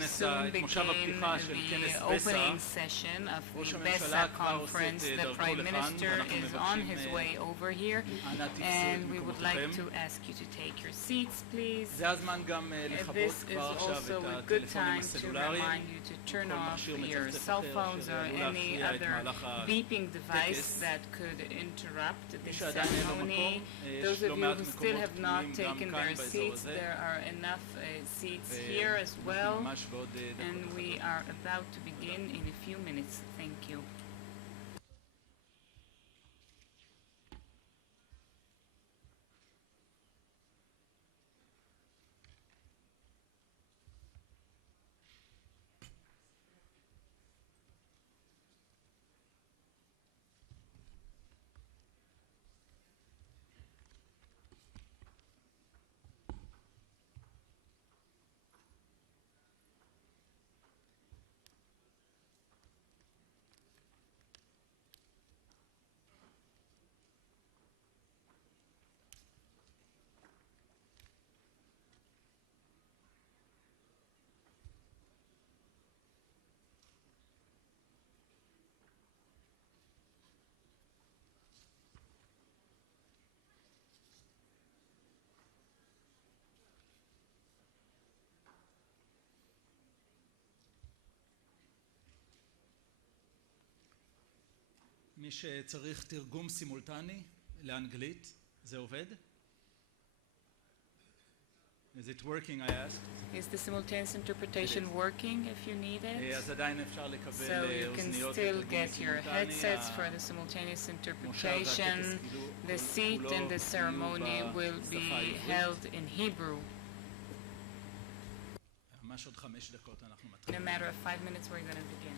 soon begin the opening session of the BESA conference. The Prime Minister is on his way over here, and we would like to ask you to take your seats, please. This is also a good time to remind you to turn off your cell phones or any other beeping device that could interrupt the ceremony. Those of you who still have not taken their seats, there are enough seats here as well, and we are about to begin in a few minutes. Thank you. מי שצריך תרגום סימולטני לאנגלית, זה עובד? Is it working, I asked? Is the simultaneous interpretation working if you need it? אז עדיין אפשר לקבל So you can still get your headsets for the simultaneous interpretation. The seat in the ceremony will be held in Hebrew. ממש עוד 5 דקות אנחנו In מתחילים. a matter of 5 minutes, we're going to begin.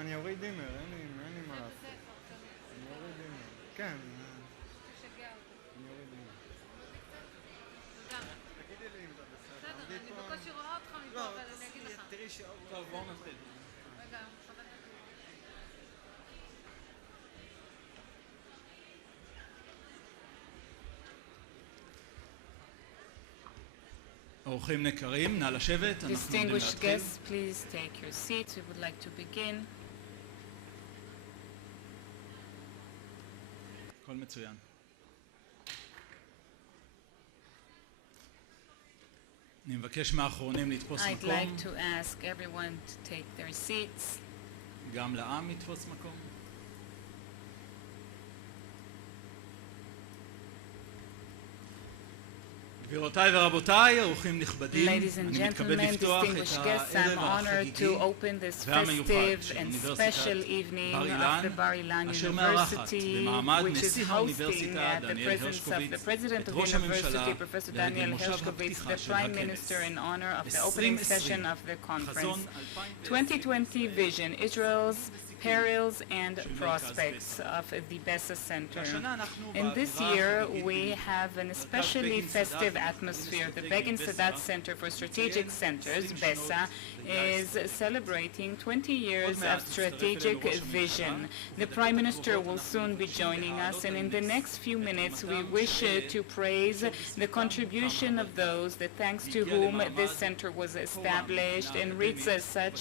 אני אוריד דימר, אין לי מה לעשות. אני אוריד דימר. כן. אני אוריד דימר. תגידי לי אם זה בסדר. בסדר, אני בקושי רואה אותך מפה, אבל אני אגיד לך. תראי שאור. טוב, בואו נתחיל. רגע, חבר הכנסת. אורחים יקרים, נא לשבת, אנחנו עומדים Distinguished להתחיל. guests, please take your seats. We would like to begin. הכל מצוין. אני מבקש מהאחרונים לתפוס I'd מקום, like to ask everyone to take their seats. גם לעם לתפוס מקום. גבירותיי ורבותיי, אורחים נכבדים, Ladies and אני מתכבד gentlemen, לפתוח את distinguished guests, I'm הערב honored to החגיגי open this והמיוחד festive של and אוניברסיטת special evening בר-אילן, of the Bar-Ilan אשר מארחת University, במעמד which is נשיא hosting האוניברסיטה at the דניאל presence of הרשקוביץ the President את of the ראש הממשלה University, Professor לרגל Daniel מושב Hershkovitz, הפתיחה the של Prime הכנס. Minister, in honor of the opening 2020, session of the חזון conference. 2020 2020 Vision, Israel's perils and prospects of the Bessa Center. והשנה אנחנו In this באווירה year, החגיגית we have an especially festive atmosphere. The Begin-Sadat Center for Strategic Centers, BESA, is celebrating 20 years of strategic vision. The Prime Minister will soon be joining us, and in the next few minutes, we wish to praise the contribution of those that thanks to whom this center was established and reached such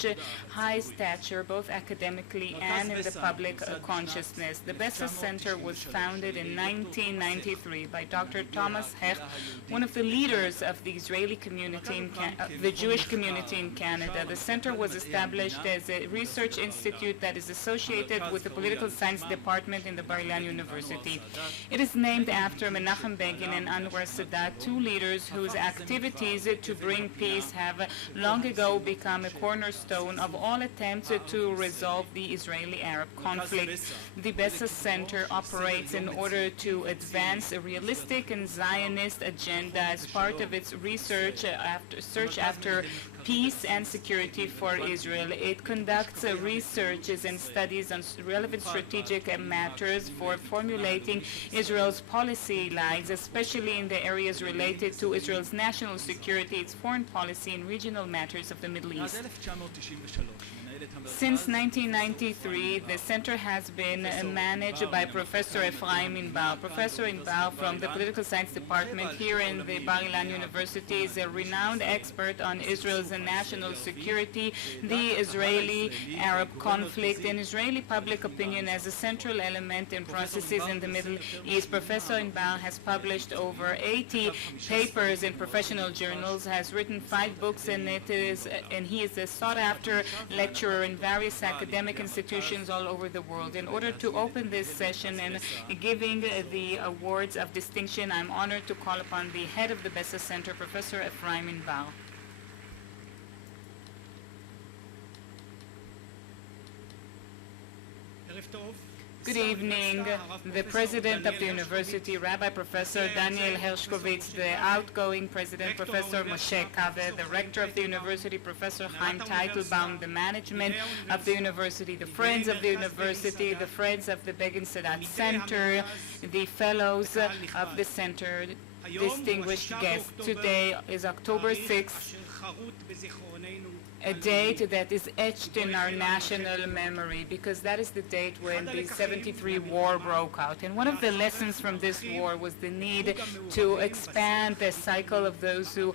high stature, both academically and in the public consciousness. The BESA Center was founded in 1993 by Dr. Thomas Hecht, one of the leaders of the Israeli community, the Jewish community in Canada. The center was established as a research institute that is associated with the political science department in the Bar-Ilan University. It is named after Menachem Begin and Anwar Sadat, two leaders whose activities to bring peace have long ago become a cornerstone of all attempts to resolve the Israeli-Arab conflict. The BESA Center operates in order to advance a realistic and Zionist agenda as part of its research after peace and security for Israel. It conducts researches and studies on relevant strategic matters for formulating Israel's policy lines, especially in the areas related to Israel's national security, its foreign policy, and regional matters of the Middle East. Since 1993, the center has been managed by Professor Ephraim Inbar. Professor Inbar from the Political Science Department here in the Bar-Ilan University is a renowned expert on Israel's national security, the Israeli-Arab conflict, and Israeli public opinion as a central element in processes in the Middle East. Professor Inbar has published over 80 papers in professional journals, has written 5 books, and he is a sought-after lecturer in various academic institutions all over the world. In order to open this session and giving the awards of distinction, I'm honored to call upon the head of the BESA Center, Professor Ephraim Inbar. Good evening, the President of the University, Rabbi Professor Daniel Hershkovitz, the outgoing President, Professor Moshe Kaveh, the Rector of the University, Professor Chaim Teitelbaum, the management of the University, the Friends of the University, the Friends of the Begin-Sadat Center, the Fellows of the Center, distinguished guests. Today is October 6th, a date that is etched in our national memory, because that is the date when the 73 war broke out. And one of the lessons from this war was the need to expand the circle of those who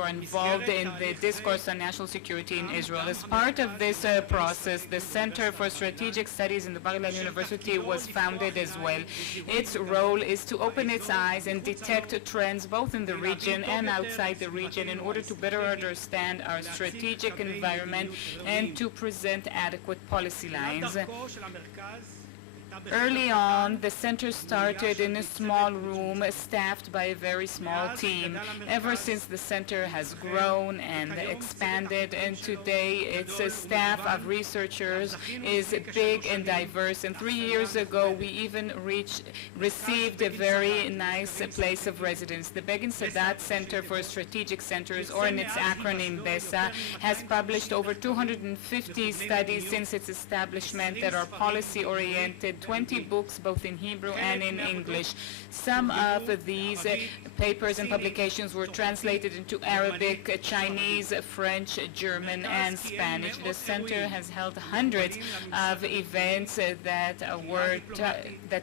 are involved in the discourse on national security in Israel. As part of this process, the Center for Strategic Studies in the Bar-Ilan University was founded as well. Its role is to open its eyes and detect trends both in the region and outside the region in order to better understand our strategic environment and to present adequate policy lines. Early on, the center started in a small room staffed by a very small team. Ever since, the center has grown and expanded, and today its staff of researchers is big and diverse. And 3 years ago, we even received a very nice place of residence. The Begin-Sadat Center for Strategic Centers, or in its acronym BESA, has published over 250 studies since its establishment that are policy-oriented, 20 books both in Hebrew and in English. Some of these papers and publications were translated into Arabic, Chinese, French, German, and Spanish. The center has held hundreds of events that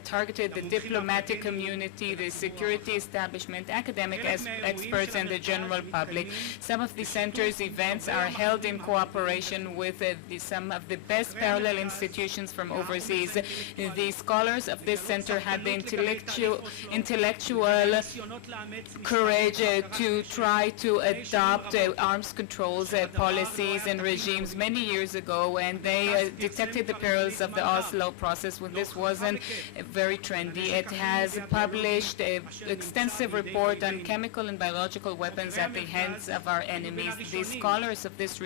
targeted the diplomatic community, the security establishment, academic experts, and the general public. Some of the center's events are held in cooperation with some of the best parallel institutions from overseas. The scholars of this center had the intellectual courage to try to adopt arms controls policies and regimes many years ago, and they detected the perils of the Oslo process when this wasn't very trendy. It has published an extensive report on chemical and biological weapons at the hands of our enemies. The scholars of this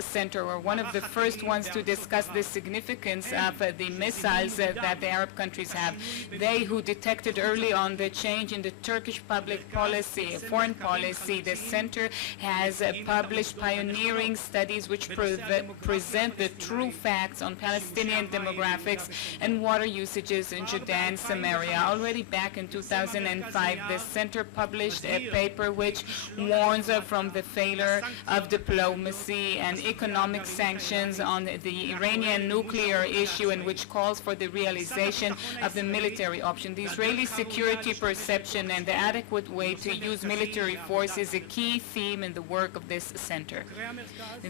center were one of the first ones to discuss the significance of the missiles that the Arab countries have. They who detected early on the change in the Turkish public policy, foreign policy. The center has published pioneering studies which present the true facts on Palestinian demographics and water usages in Judea and Samaria. Already back in 2005, the center published a paper which warns from the failure of diplomacy and economic sanctions on the Iranian nuclear issue, and which calls for the realization of the military option. The Israeli security perception and the adequate way to use military force is a key theme in the work of this center.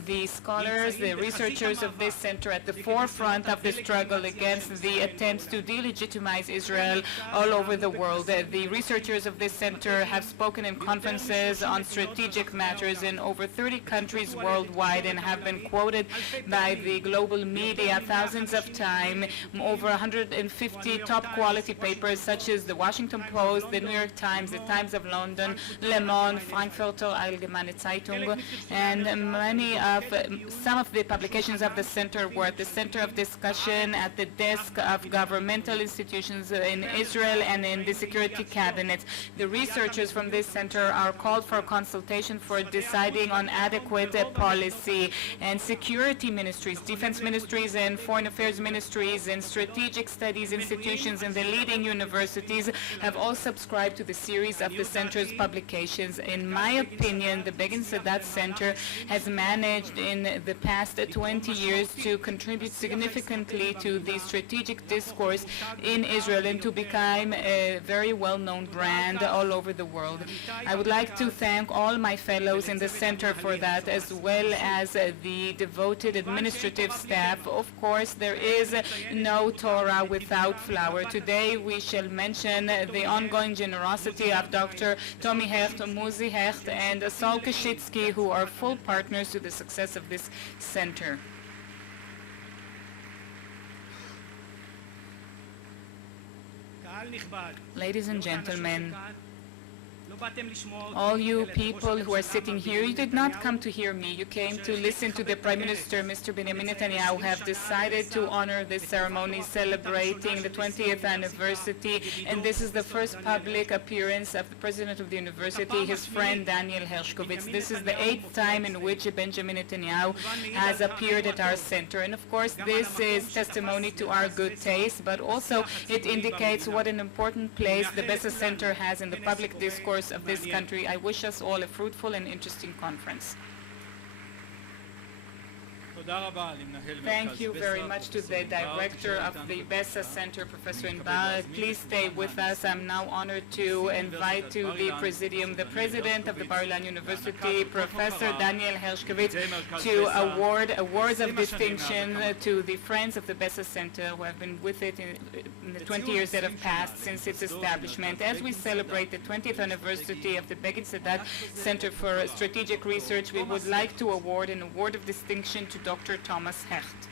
The scholars, the researchers of this center at the forefront of the struggle against the attempts to delegitimize Israel all over the world. The researchers of this center have spoken in conferences on strategic matters in over 30 countries worldwide and have been quoted by the global media thousands of times. Over 150 top quality papers such as the Washington Post, the New York Times, the Times of London, Le Monde, Frankfurter Allgemeine Zeitung, and some of the publications of the center were at the center of discussion at the desk of governmental institutions in Israel and in the security cabinet. The researchers from this center are called for consultation for deciding on adequate policy, and security ministries, defense ministries, and foreign affairs ministries, and strategic studies institutions and the leading universities have all subscribed to the series of the center's publications. In my opinion, the Begin-Sadat Center has managed in the past 20 years to contribute significantly to the strategic discourse in Israel and to become a very well-known brand all over the world. I would like to thank all my fellows in the center for that, as well as the devoted administrative staff. Of course, there is no Torah without flower. Today we shall mention the ongoing generosity of Dr. Tommy Hecht, Muzi Hecht, and Saul Kashitsky, who are full partners to the success of this center. Ladies and gentlemen, all you people who are sitting here, you did not come to hear me. You came to listen to the Prime Minister, Mr. Binyamin Netanyahu, have decided to honor this ceremony celebrating the 20th anniversary, and this is the first public appearance of the President of the University, his friend Daniel Hershkovitz. This is the 8th time in which Benjamin Netanyahu has appeared at our center, and of course this is testimony to our good taste, but also it indicates what an important place the Besa Center has in the public discourse of this country. I wish us all a fruitful and interesting conference. Thank you very much to the director of the Besa Center, Professor Inbar. Please stay with us. I'm now honored to invite to the Presidium the President of the Bar-Ilan University, Professor Daniel Hershkovitz, to award awards of distinction to the friends of the Besa Center who have been with it in the 20 years that have passed since its establishment. As we celebrate the 20th anniversary of the Begin-Sadat Center for Strategic Research, we would like to award an award of distinction to Dr. Thomas Hecht.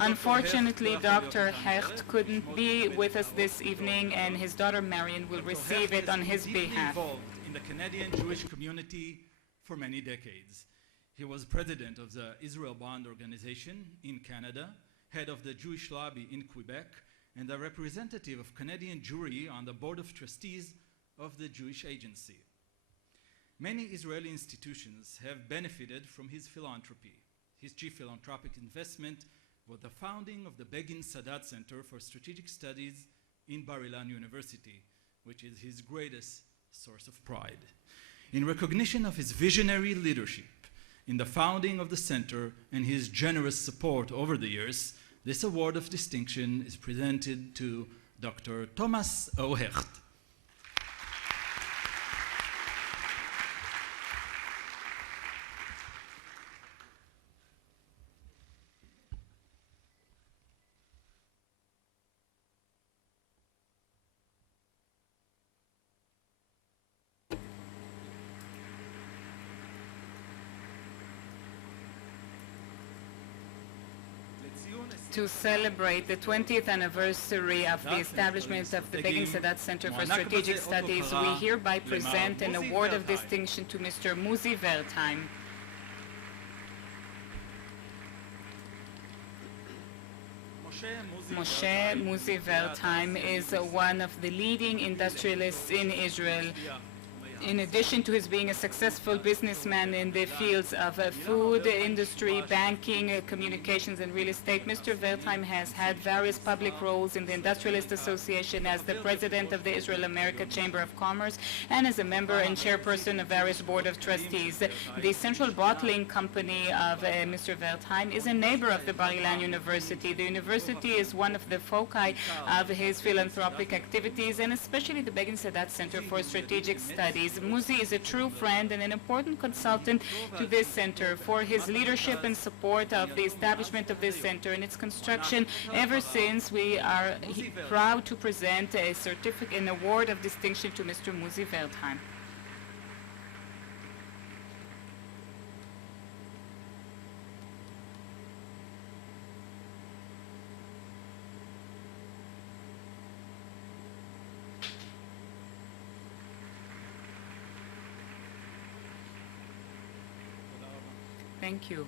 Unfortunately, Dr. Hecht couldn't be with us this evening, and his daughter Marion will receive it on his behalf. In the Canadian Jewish community for many decades. He was president of the Israel Bond Organization in Canada, head of the Jewish lobby in Quebec, and a representative of Canadian Jewry on the board of trustees of the Jewish Agency. Many Israeli institutions have benefited from his philanthropy. His chief philanthropic investment was the founding of the Begin-Sadat Center for Strategic Studies in Bar-Ilan University, which is his greatest source of pride. In recognition of his visionary leadership in the founding of the center and his generous support over the years, this award of distinction is presented to Dr. Thomas O. Hecht. To celebrate the 20th anniversary of the establishment of the Begin-Sadat Center for Strategic Studies, we hereby present an award of distinction to Mr. Muzi Wertheim. Moshe Muzi Wertheim is one of the leading industrialists in Israel. In addition to his being a successful businessman in the fields of food industry, banking, communications, and real estate, Mr. Wertheim has had various public roles in the Industrialist Association as the president of the Israel-America Chamber of Commerce and as a member and chairperson of various board of trustees. The central bottling company of Mr. Wertheim is a neighbor of the Bar-Ilan University. The university is one of the foci of his philanthropic activities, and especially the Begin-Sadat Center for Strategic Studies. Muzi is a true friend and an important consultant to this center for his leadership and support of the establishment of this center and its construction. Ever since, we are proud to present a certificate, an award of distinction to Mr. Muzi Wertheim. Thank you.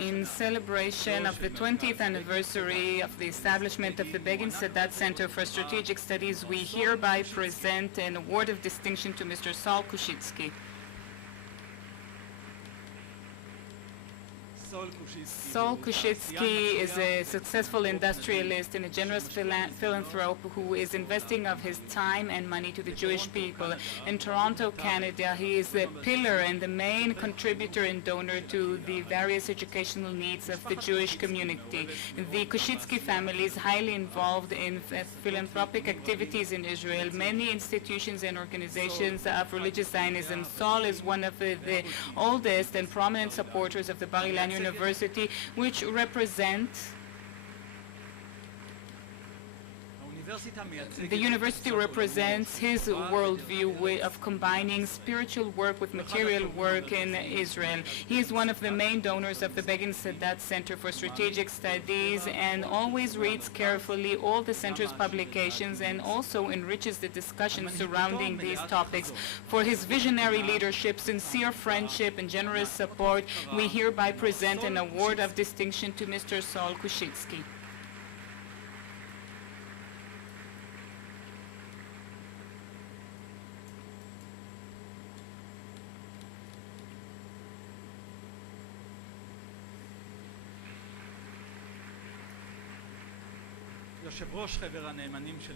In celebration of the 20th anniversary of the establishment of the Begin-Sadat Center for Strategic Studies, we hereby present an award of distinction to Mr. Saul Kushitsky. Saul Kushitsky is a successful industrialist and a generous philanthrope who is investing of his time and money to the Jewish people. In Toronto, Canada, he is the pillar and the main contributor and donor to the various educational needs of the Jewish community. The Kushitsky family is highly involved in philanthropic activities in Israel. Many institutions and organizations of religious Zionism. Saul is one of the oldest and prominent supporters of the Bar-Ilan University, which represents the university represents his worldview of combining spiritual work with material work in Israel. He is one of the main donors of the Begin-Sadat Center for Strategic Studies and always reads carefully all the center's publications and also enriches the discussion surrounding these topics. For his visionary leadership, sincere friendship, and generous support, we hereby present an award of distinction to Mr. Saul Kushitsky.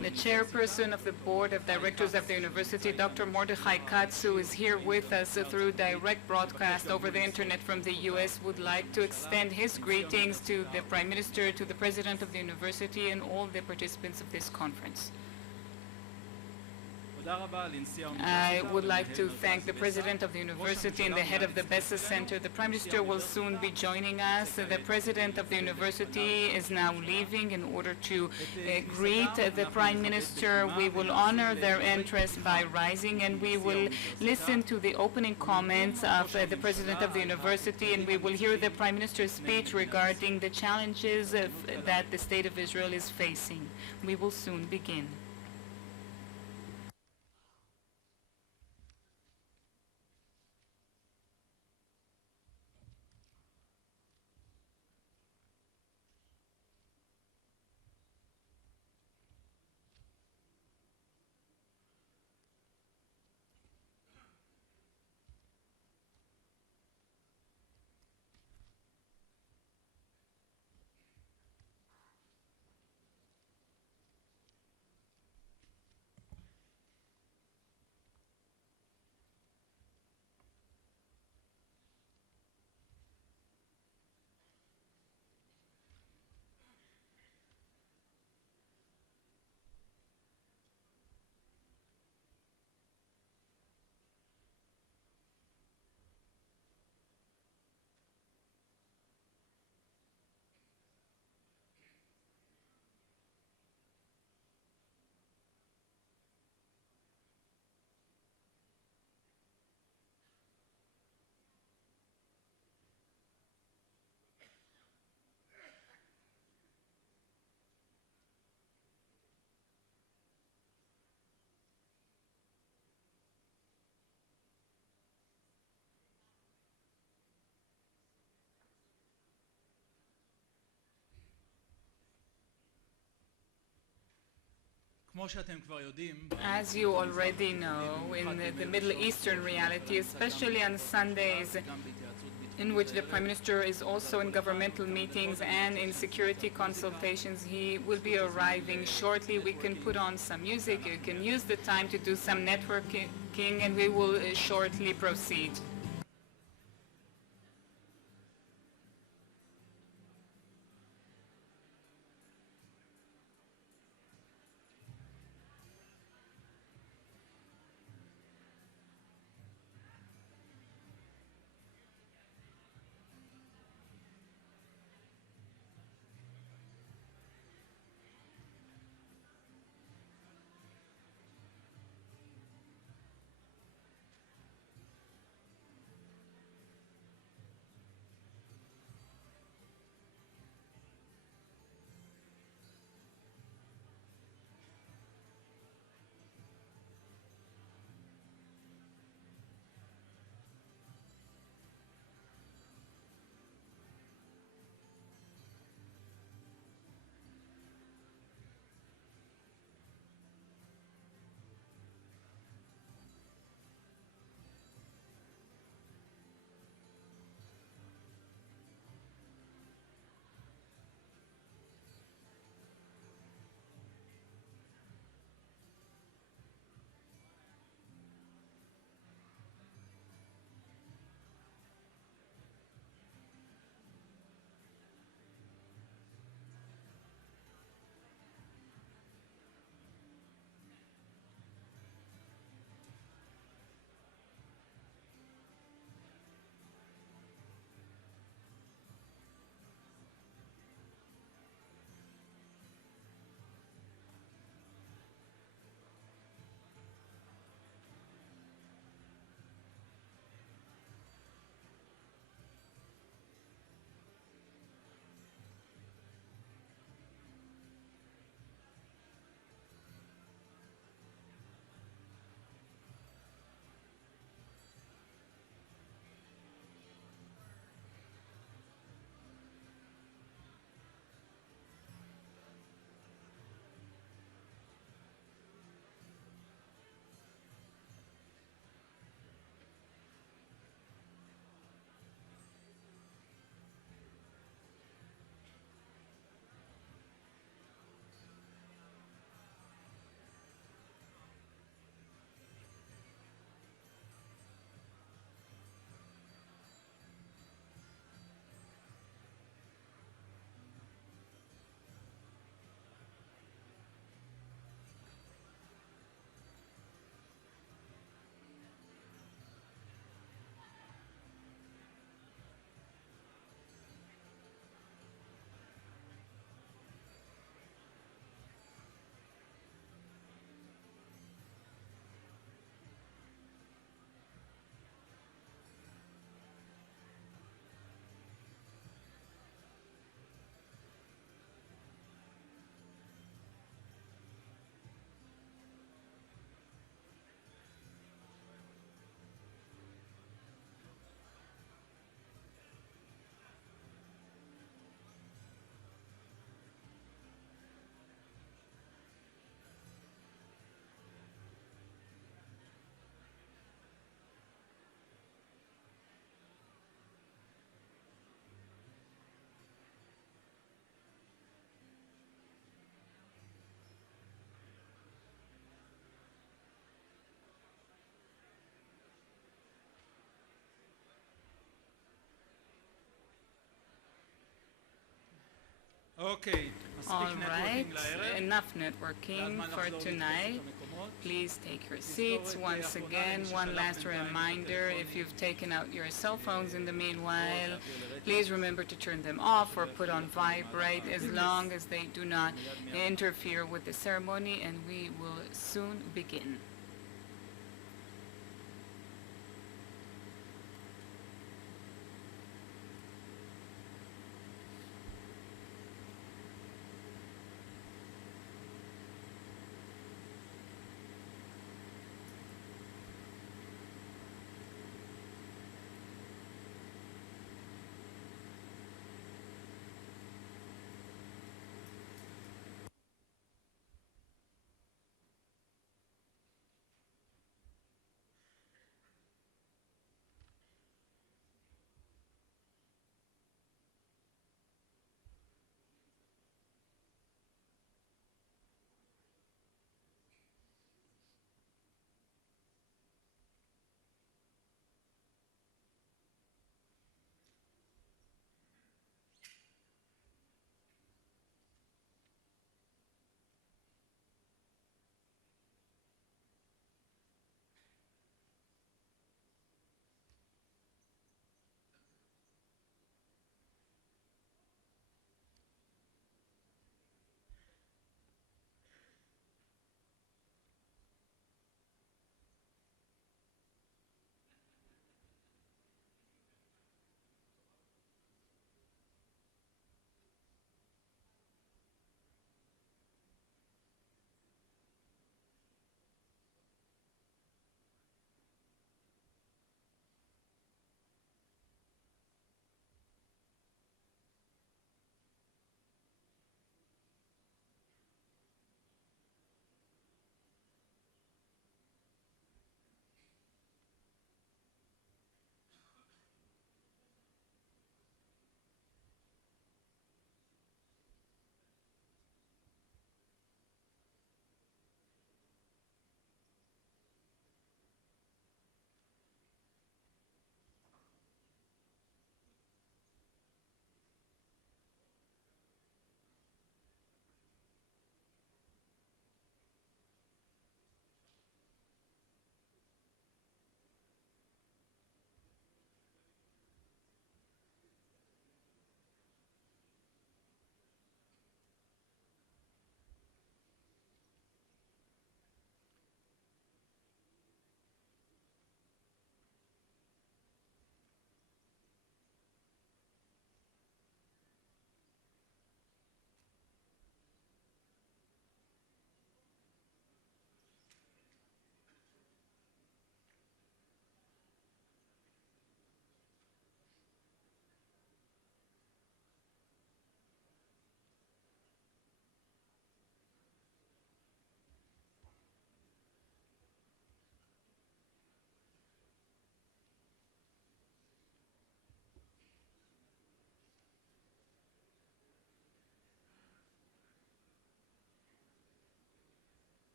The chairperson of the board of directors of the university, Dr. Mordechai Katz, who is here with us through direct broadcast over the internet from the U.S., would like to extend his greetings to the Prime Minister, to the President of the university, and all the participants of this conference. I would like to thank the president of the university and the head of the Bessa Center. The Prime Minister will soon be joining us. The president of the university is now leaving in order to greet the Prime Minister. We will honor their interest by rising, and we will listen to the opening comments of the president of the university, and we will hear the Prime Minister's speech regarding the challenges that the State of Israel is facing. We will soon begin. As you already know, in the Middle Eastern reality, especially on Sundays, in which the Prime Minister is also in governmental meetings and in security consultations, he will be arriving shortly. We can put on some music, you can use the time to do some networking, and we will shortly proceed. אוקיי, All מספיק right, נטוורקינג לערב. enough ואז networking מה for נחזור לתפוס tonight. את המקומות. Please take your seats. Once again, one last reminder, if you've taken out your cell phones in the meanwhile, please remember to turn them off or put on vibrate as long as they do not interfere with the ceremony, and we will soon begin.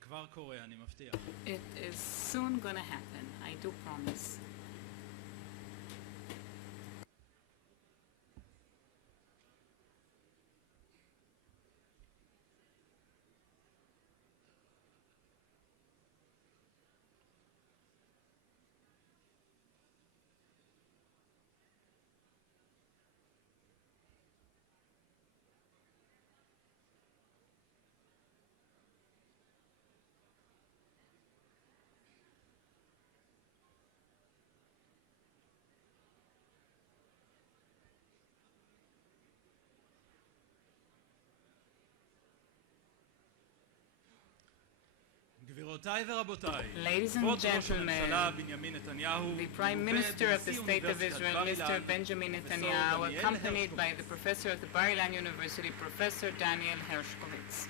כבר קורה, אני מבטיח. It is soon gonna happen, I do promise. גבירותיי ורבותיי, Ladies and כבוד ראש gentlemen, הממשלה בנימין נתניהו, the Prime Minister of the נשיא State of אוניברסיטת Israel, Mr. בר-אילן, Benjamin פרופסור Netanyahu, דניאל accompanied by the הרשקוביץ. professor of the Bar-Ilan University, Professor Daniel Hershkovitz.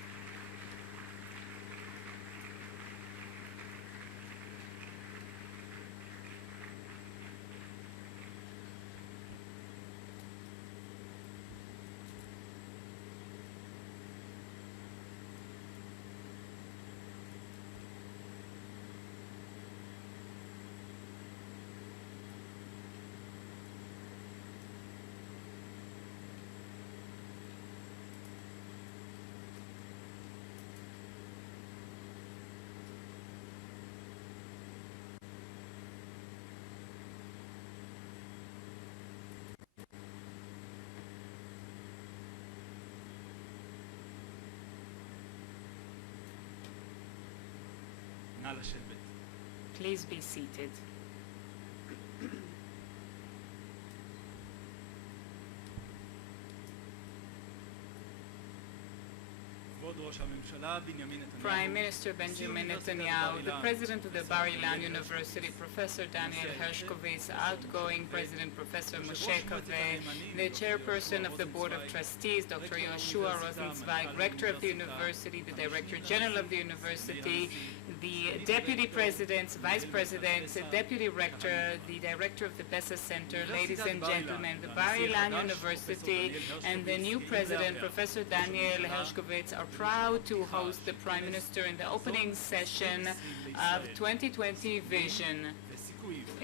נא לשבת. Please be seated. כבוד ראש הממשלה בנימין נתניהו, Prime Minister Benjamin Netanyahu, the President of the Bar-Ilan University, Professor Daniel Hershkovitz, outgoing President Professor Moshe Kaveh, the Chairperson of the Board of Trustees, Dr. Yoshua Rosenzweig, Rector of the University, the Director General of the University, the Deputy Presidents, Vice Presidents, the Deputy Rector, the Director of the Bessa Center, ladies and gentlemen, the Bar-Ilan University and the new President, Professor Daniel Hershkovitz, are proud to host the Prime Minister in the opening session of 2020 Vision,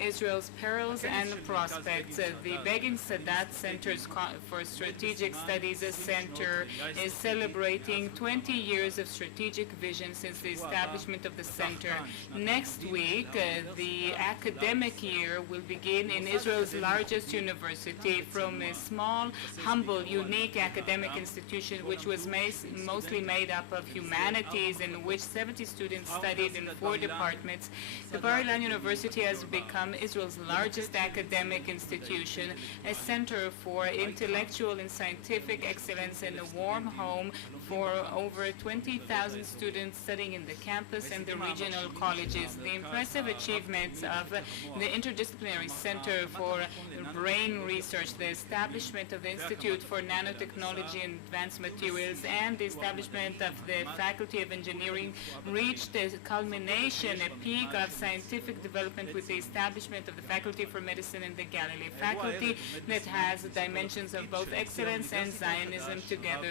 Israel's Perils and Prospects. The Begin-Sadat Centers for Strategic Studies Center is celebrating 20 years of strategic vision since the establishment of the center. Next week, the academic year will begin in Israel's largest university, from a small, humble, unique academic institution which was mostly made up of humanities, in which 70 students studied in 4 departments. The Bar-Ilan University has become Israel's largest academic institution, a center for intellectual and scientific excellence, and a warm home for over 20,000 students studying in the campus and the regional colleges. The impressive achievements of the Interdisciplinary Center for Brain Research, the establishment of the Institute for Nanotechnology and Advanced Materials, and the establishment of the Faculty of Engineering reached a culmination, a peak of scientific development with the establishment of the Faculty for Medicine in the Galilee, faculty that has dimensions of both excellence and Zionism together.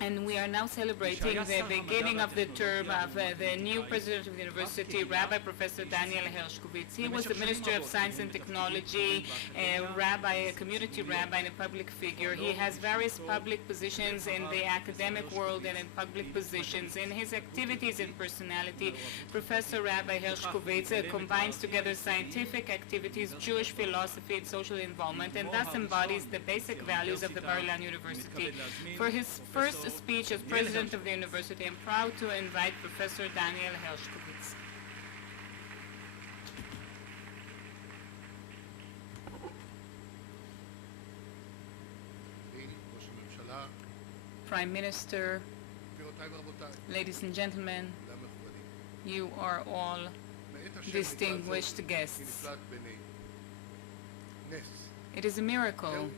And we are now celebrating the beginning of the term of the new President of the University, Rabbi Professor Daniel Hershkovitz. He was the Minister of Science and Technology, a community rabbi, and a public figure. He has various public positions in the academic world and in public positions. In his activities and personality, Professor Rabbi Hershkovitz combines together scientific activities, Jewish philosophy, and social involvement, and thus embodies the basic values of the Bar-Ilan University. For his first speech as President of the University, I'm proud to invite Professor Daniel Hershkovitz. Prime Minister, ladies and gentlemen, you are all distinguished guests. It is a miracle.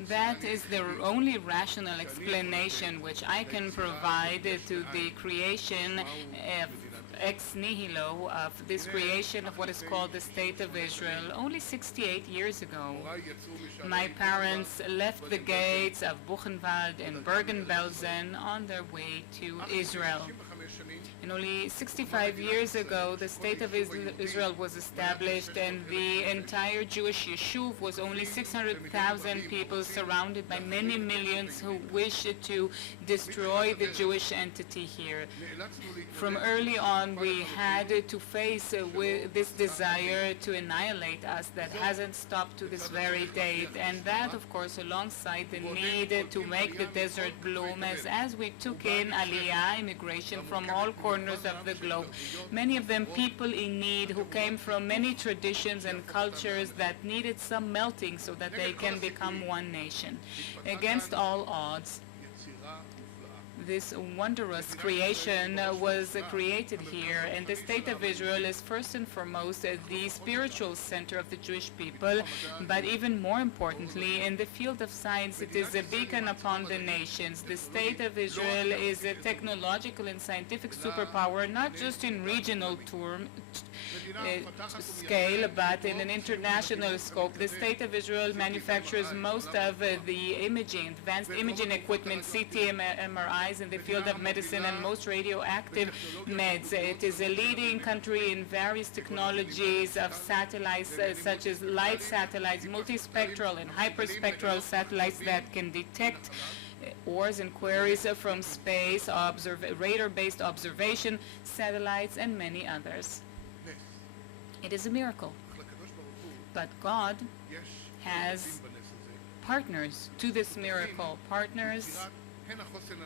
That is the only rational explanation which I can provide to the creation ex nihilo of this creation of what is called the State of Israel only 68 years ago. My parents left the gates of Buchenwald and Bergen-Belsen on their way to Israel. And only 65 years ago, the State of Israel was established, and the entire Jewish Yishuv was only 600,000 people surrounded by many millions who wished to destroy the Jewish entity here. From early on, we had to face with this desire to annihilate us that hasn't stopped to this very date, and that, of course, alongside the need to make the desert bloom as we took in Aliyah, immigration from all corners of the globe. Many of them people in need who came from many traditions and cultures that needed some melting so that they can become one nation. Against all odds, this wondrous creation was created here, and the State of Israel is first and foremost the spiritual center of the Jewish people, but even more importantly, in the field of science, it is a beacon upon the nations. The State of Israel is a technological and scientific superpower, not just in regional scale, but in an international scope. The State of Israel manufactures most of the imaging, advanced imaging equipment, CT, MRIs, in the field of medicine, and most radioactive meds. It is a leading country in various technologies of satellites, such as light satellites, multispectral and hyperspectral satellites that can detect ores and queries from space, radar-based observation satellites, and many others. It is a miracle. But God has partners to this miracle, partners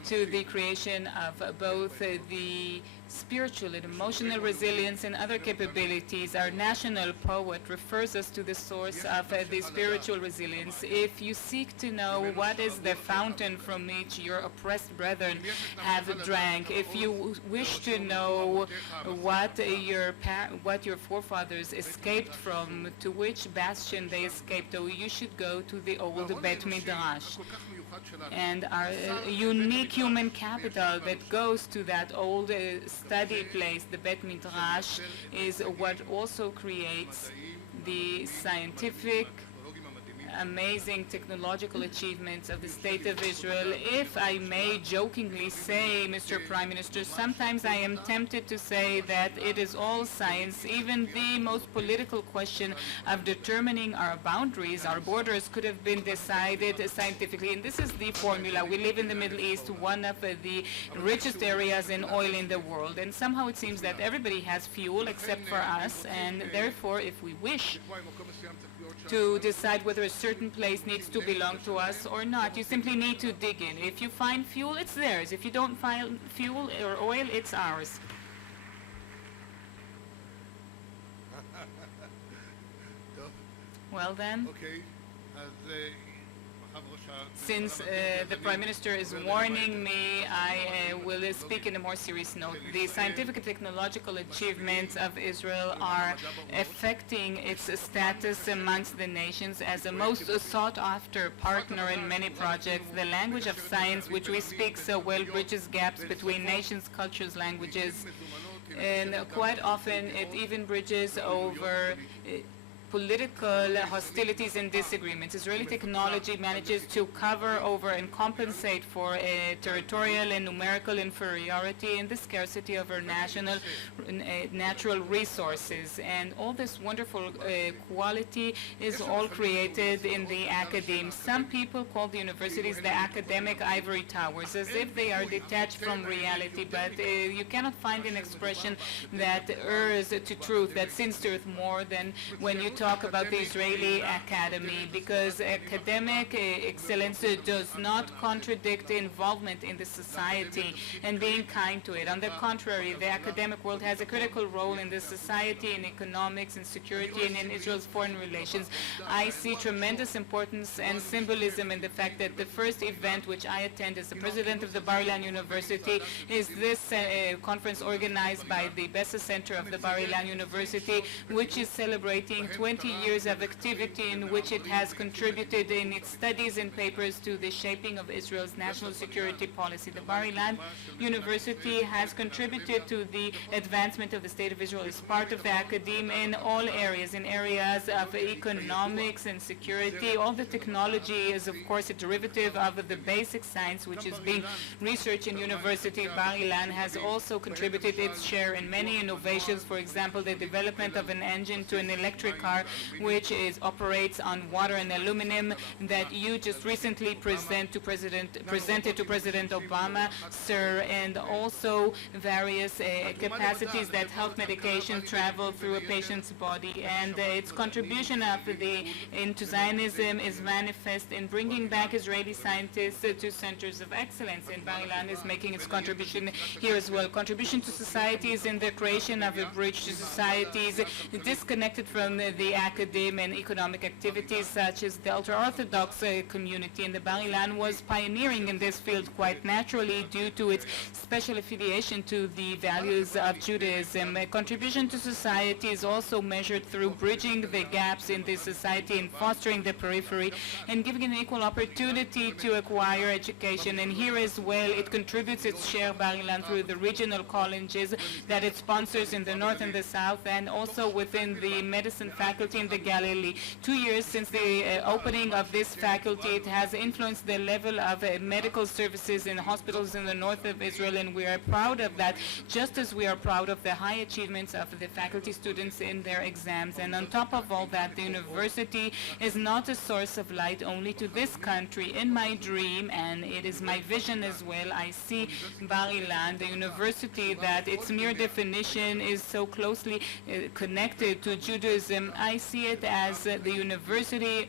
to the creation of both the spiritual and emotional resilience and other capabilities. Our national poet refers us to the source of the spiritual resilience. If you seek to know what is the fountain from which your oppressed brethren have drank, if you wish to know what your forefathers escaped from, to which bastion they escaped, you should go to the old Bet Midrash. And our unique human capital that goes to that old study place, the Bet Midrash, is what also creates the scientific, amazing technological achievements of the State of Israel. If I may jokingly say, Mr. Prime Minister, sometimes I am tempted to say that it is all science. Even the most political question of determining our boundaries, our borders, could have been decided scientifically. And this is the formula. We live in the Middle East, one of the richest areas in oil in the world. And somehow it seems that everybody has fuel except for us. And therefore, if we wish to decide whether a certain place needs to belong to us or not, you simply need to dig in. If you find fuel, it's theirs. If you don't find fuel or oil, it's ours. Well then, since the Prime Minister is warning me, I will speak in a more serious note. The scientific and technological achievements of Israel are affecting its status amongst the nations as the most sought-after partner in many projects. The language of science, which we speak so well, bridges gaps between nations, cultures, languages, and quite often it even bridges over political hostilities and disagreements. Israeli technology manages to cover over and compensate for territorial and numerical inferiority and the scarcity of our natural resources. And all this wonderful quality is all created in the academe. Some people call the universities the academic ivory towers, as if they are detached from reality, but you cannot find an expression that errs to truth, that sins to earth more than when you talk about the Israeli academy, because academic excellence does not contradict involvement in the society and being kind to it. On the contrary, the academic world has a critical role in the society, in economics, in security, and in Israel's foreign relations. I see tremendous importance and symbolism in the fact that the first event which I attend as the president of the Bar-Ilan University is this conference organized by the Bessa Center of the Bar-Ilan University, which is celebrating 20 20 years of activity in which it has contributed in its studies and papers to the shaping of Israel's national security policy. The Bar-Ilan University has contributed to the advancement of the State of Israel as part of the academe in all areas, in areas of economics and security. All the technology is, of course, a derivative of the basic science which is being researched in university. Bar-Ilan has also contributed its share in many innovations, for example, the development of an engine to an electric car which operates on water and aluminum that you just recently presented to President Obama, sir, and also various capacities that help medication travel through a patient's body. And its contribution into Zionism is manifest in bringing back Israeli scientists to centers of excellence. And Bar-Ilan is making its contribution here as well. Contribution to societies in the creation of a bridge to societies disconnected from the academic and economic activities such as the ultra-Orthodox community. And the Bar-Ilan was pioneering in this field quite naturally due to its special affiliation to the values of Judaism. A contribution to society is also measured through bridging the gaps in this society and fostering the periphery and giving an equal opportunity to acquire education. And here as well it contributes its share, Bar-Ilan, through the regional colleges that it sponsors in the north and the south, and also within the medicine faculty in the Galilee. 2 years since the opening of this faculty, it has influenced the level of medical services in hospitals in the north of Israel, and we are proud of that, just as we are proud of the high achievements of the faculty students in their exams. And on top of all that, the university is not a source of light only to this country. In my dream, and it is my vision as well, I see Bar-Ilan, the university that its mere definition is so closely connected to Judaism. I see it as the university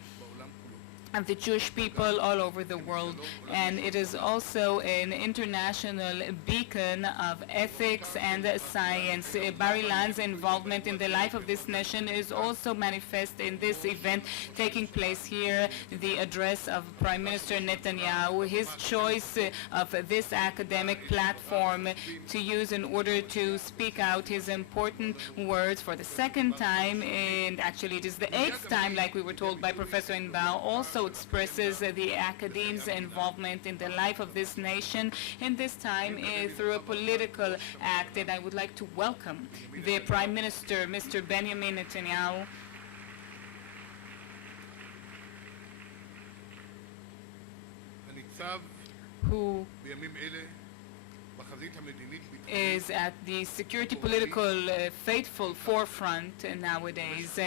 of the Jewish people all over the world, and it is also an international beacon of ethics and science. Bar-Ilan's involvement in the life of this nation is also manifest in this event taking place here, the address of Prime Minister Netanyahu, his choice of this academic platform to use in order to speak out his important words for the second time, and actually it is the 8th time, like we were told by Professor Inbal, also expresses the academy's involvement in the life of this nation, and this time through a political act. And I would like to welcome the Prime Minister, Mr. Binyamin Netanyahu, who is at the security political faithful forefront nowadays.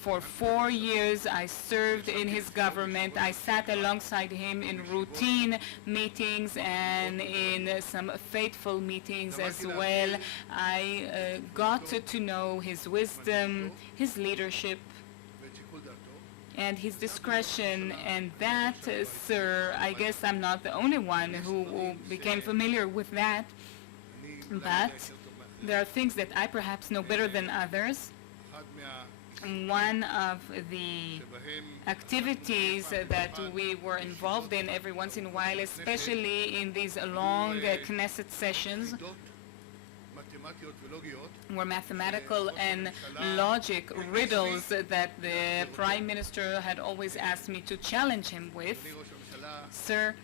For 4 years I served in his government. I sat alongside him in routine meetings and in some faithful meetings as well. I got to know his wisdom, his leadership, and his discretion, and that, sir, I guess I'm not the only one who became familiar with that, but there are things that I perhaps know better than others. One of the activities that we were involved in every once in a while, especially in these long Knesset sessions, were mathematical and logic riddles that the Prime Minister had always asked me to challenge him with. Sir,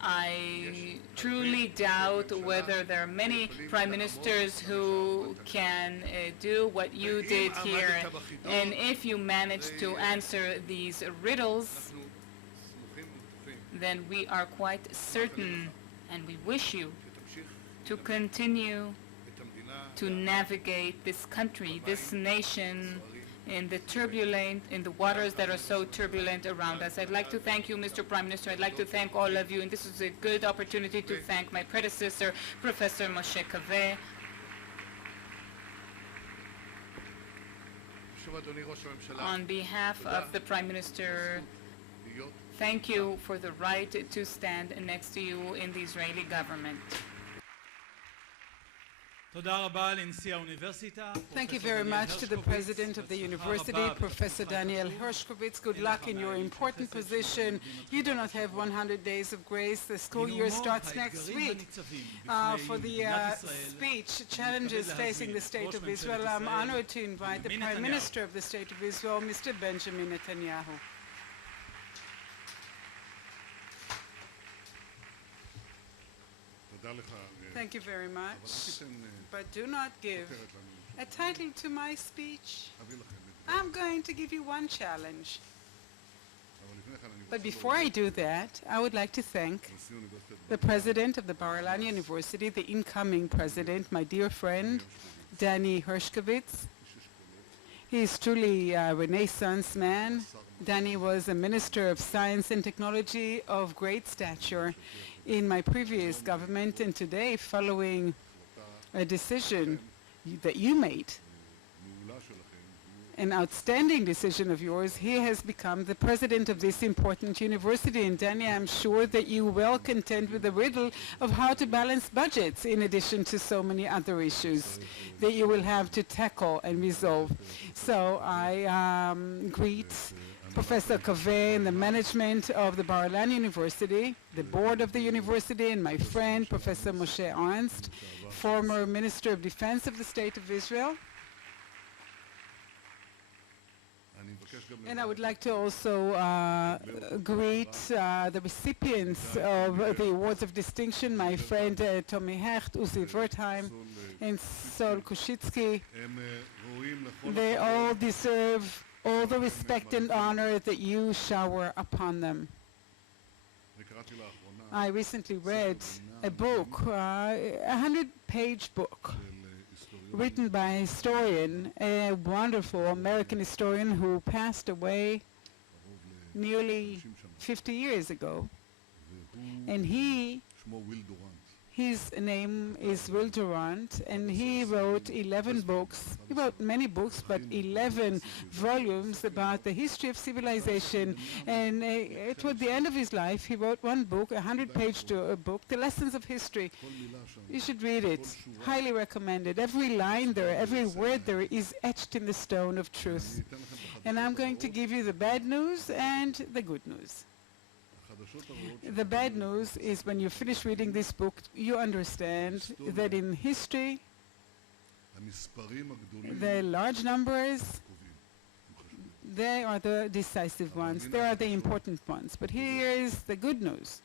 I truly doubt whether there are many prime ministers who can do what you did here. And if you manage to answer these riddles, then we are quite certain, and we wish you to continue to navigate this country, this nation, in the waters that are so turbulent around us. I'd like to thank you, Mr. Prime Minister. I'd like to thank all of you, and this is a good opportunity to thank my predecessor, Professor Moshe Kaveh. On behalf of the Prime Minister, thank you for the right to stand next to you in the Israeli government. Thank you very much to the President of the University, Professor Daniel Hershkovitz. Good luck in your important position. You do not have 100 days of grace. The school year starts next week. For the speech, Challenges Facing the State of Israel, I'm honored to invite the Prime Minister of the State of Israel, Mr. Benjamin Netanyahu. Thank you very much. But do not give a title to my speech. I'm going to give you one challenge. But before I do that, I would like to thank the President of the Bar-Ilan University, the incoming President, my dear friend, Danny Hershkovitz. He is truly a Renaissance man. Danny was a Minister of Science and Technology of great stature in my previous government, and today, following a decision that you made, an outstanding decision of yours, he has become the president of this important university. And Danny, I'm sure that you well contend with the riddle of how to balance budgets in addition to so many other issues that you will have to tackle and resolve. So I greet Professor Kaveh and the management of the Bar-Ilan University, the board of the university, and my friend, Professor Moshe Ernst, former Minister of Defense of the State of Israel. And I would like to also greet the recipients of the awards of distinction, my friend Tommy Hecht, Uzi Wertheim, and Sol Kushitsky. They all deserve all the respect and honor that you shower upon them. I recently read a book, a 100-page book, written by a historian, a wonderful American historian who passed away nearly 50 years ago. And his name is Will Durant, and he wrote 11 books. He wrote many books, but 11 volumes about the history of civilization. And toward the end of his life, he wrote one book, a 100-page book, The Lessons of History. You should read it. Highly recommended. Every line there, every word there is etched in the stone of truth. And I'm going to give you the bad news and the good news. The bad news is when you finish reading this book, you understand that in history, the large numbers, they are the decisive ones. They are the important ones. But here is the good news.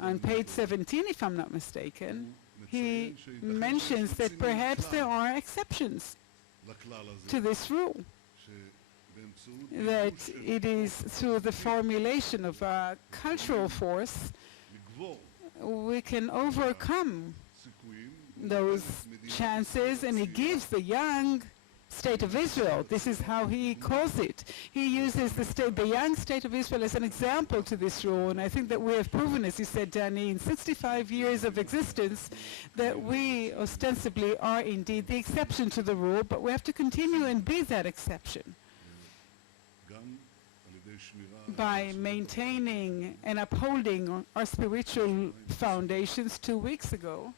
On page 17, if I'm not mistaken, he mentions that perhaps there are exceptions to this rule, that it is through the formulation of a cultural force we can overcome those chances, and he gives the young State of Israel, this is how he calls it. He uses the young State of Israel as an example to this rule, and I think that we have proven, as you said, Danny, in 65 years of existence, that we ostensibly are indeed the exception to the rule, but we have to continue and be that exception by maintaining and upholding our spiritual foundations. 2 weeks ago,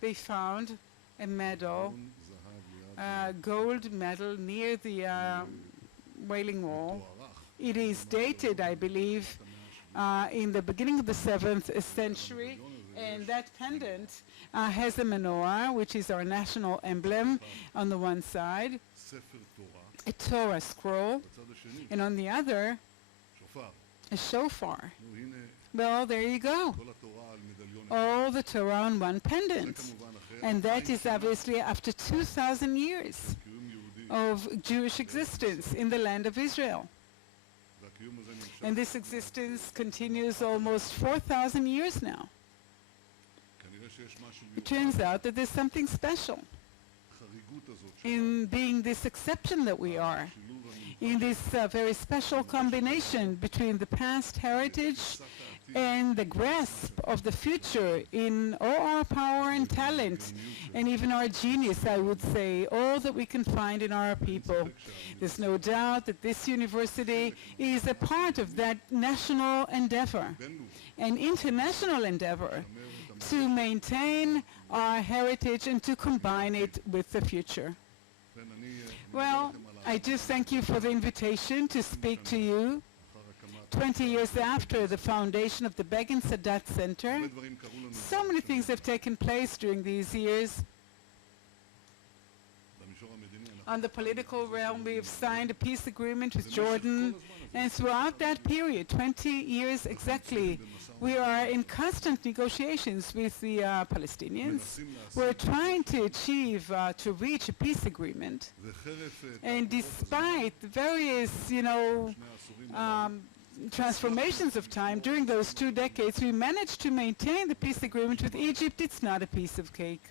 they found a medal, a gold medal near the Wailing Wall. It is dated, I believe, in the beginning of the 7th century, and that pendant has a menorah, which is our national emblem, on the one side, a Torah scroll, and on the other, a shofar. Well, there you go. All the Torah on one pendant. And that is obviously after 2,000 years of Jewish existence in the land of Israel. And this existence continues almost 4,000 years now. It turns out that there's something special in being this exception that we are, in this very special combination between the past heritage and the grasp of the future in all our power and talent, and even our genius, I would say, all that we can find in our people. There's no doubt that this university is a part of that national endeavor, an international endeavor, to maintain our heritage and to combine it with the future. Well, I do thank you for the invitation to speak to you 20 years after the foundation of the Begin-Sadat Center. So many things have taken place during these years. On the political realm, we have signed a peace agreement with Jordan, and throughout that period, 20 years exactly, we are in constant negotiations with the Palestinians. We're trying to achieve, to reach a peace agreement, and despite the various, transformations of time during those 2 decades, we managed to maintain the peace agreement with Egypt. It's not a piece of cake.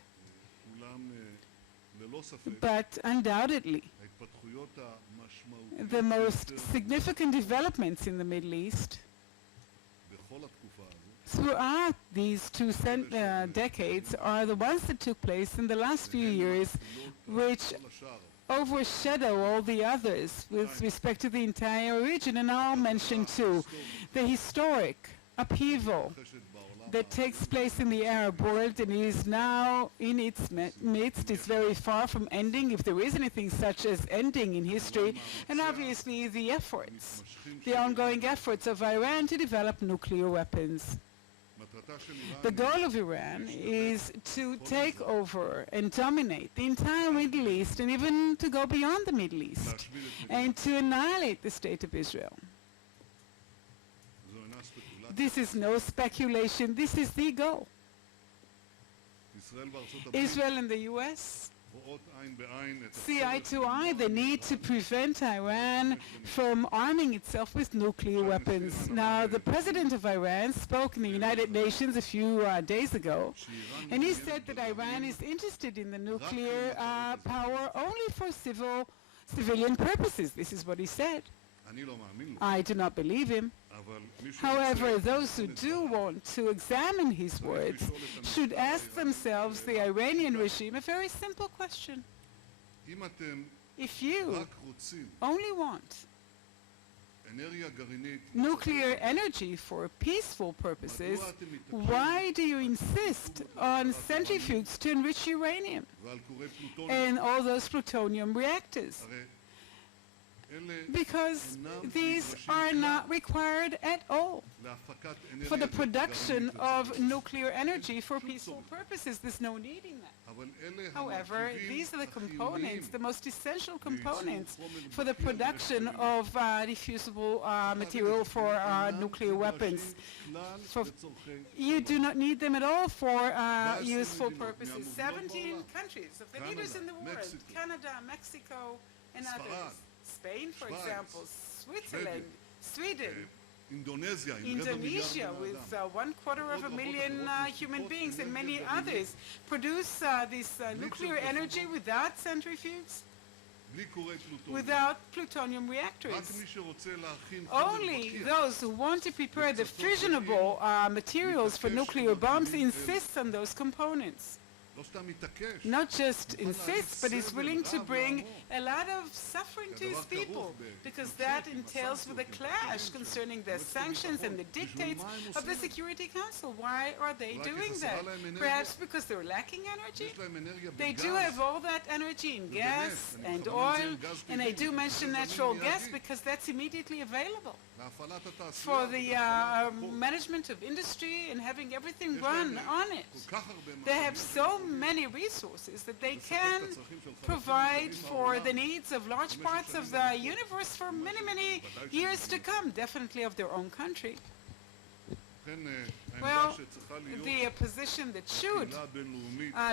But undoubtedly, the most significant developments in the Middle East throughout these 2 decades are the ones that took place in the last few years, which overshadow all the others with respect to the entire region. And I'll mention too the historic upheaval that takes place in the Arab world and is now in its midst. Is very far from ending, if there is anything such as ending in history, and obviously the efforts, the ongoing efforts of Iran to develop nuclear weapons. The goal of Iran is to take over and dominate the entire Middle East, and even to go beyond the Middle East, and to annihilate the state of Israel. This is no speculation, this is the goal. Israel and the US see eye to eye the need to prevent Iran from arming itself with nuclear weapons. Now, the president of Iran spoke in the United Nations a few days ago, and he said that Iran is interested in the nuclear power only for civilian purposes. This is what he said. I do not believe him. However, those who do want to examine his words should ask themselves, the Iranian regime, a very simple question. If you only want nuclear energy for peaceful purposes, why do you insist on centrifuges to enrich uranium and all those plutonium reactors? Because these are not required at all for the production of nuclear energy for peaceful purposes. There's no need in that. However, these are the components, the most essential components for the production of diffusible material for nuclear weapons. You do not need them at all for useful purposes. 17 countries of the leaders in the world, Canada, Mexico, and others. Spain, for example, Switzerland, Sweden, Indonesia with 250,000 human beings, and many others produce this nuclear energy without centrifuges, without plutonium reactors. Only those who want to prepare the fissionable materials for nuclear bombs insist on those components. Not just insists, but is willing to bring a lot of suffering to his people, because that entails with a clash concerning the sanctions and the dictates of the Security Council. Why are they doing that? Perhaps because they're lacking energy? They do have all that energy in gas and oil, and I do mention natural gas because that's immediately available for the management of industry and having everything run on it. They have so many resources that they can provide for the needs of large parts of the universe for many, many years to come, definitely of their own country. Well, the position that should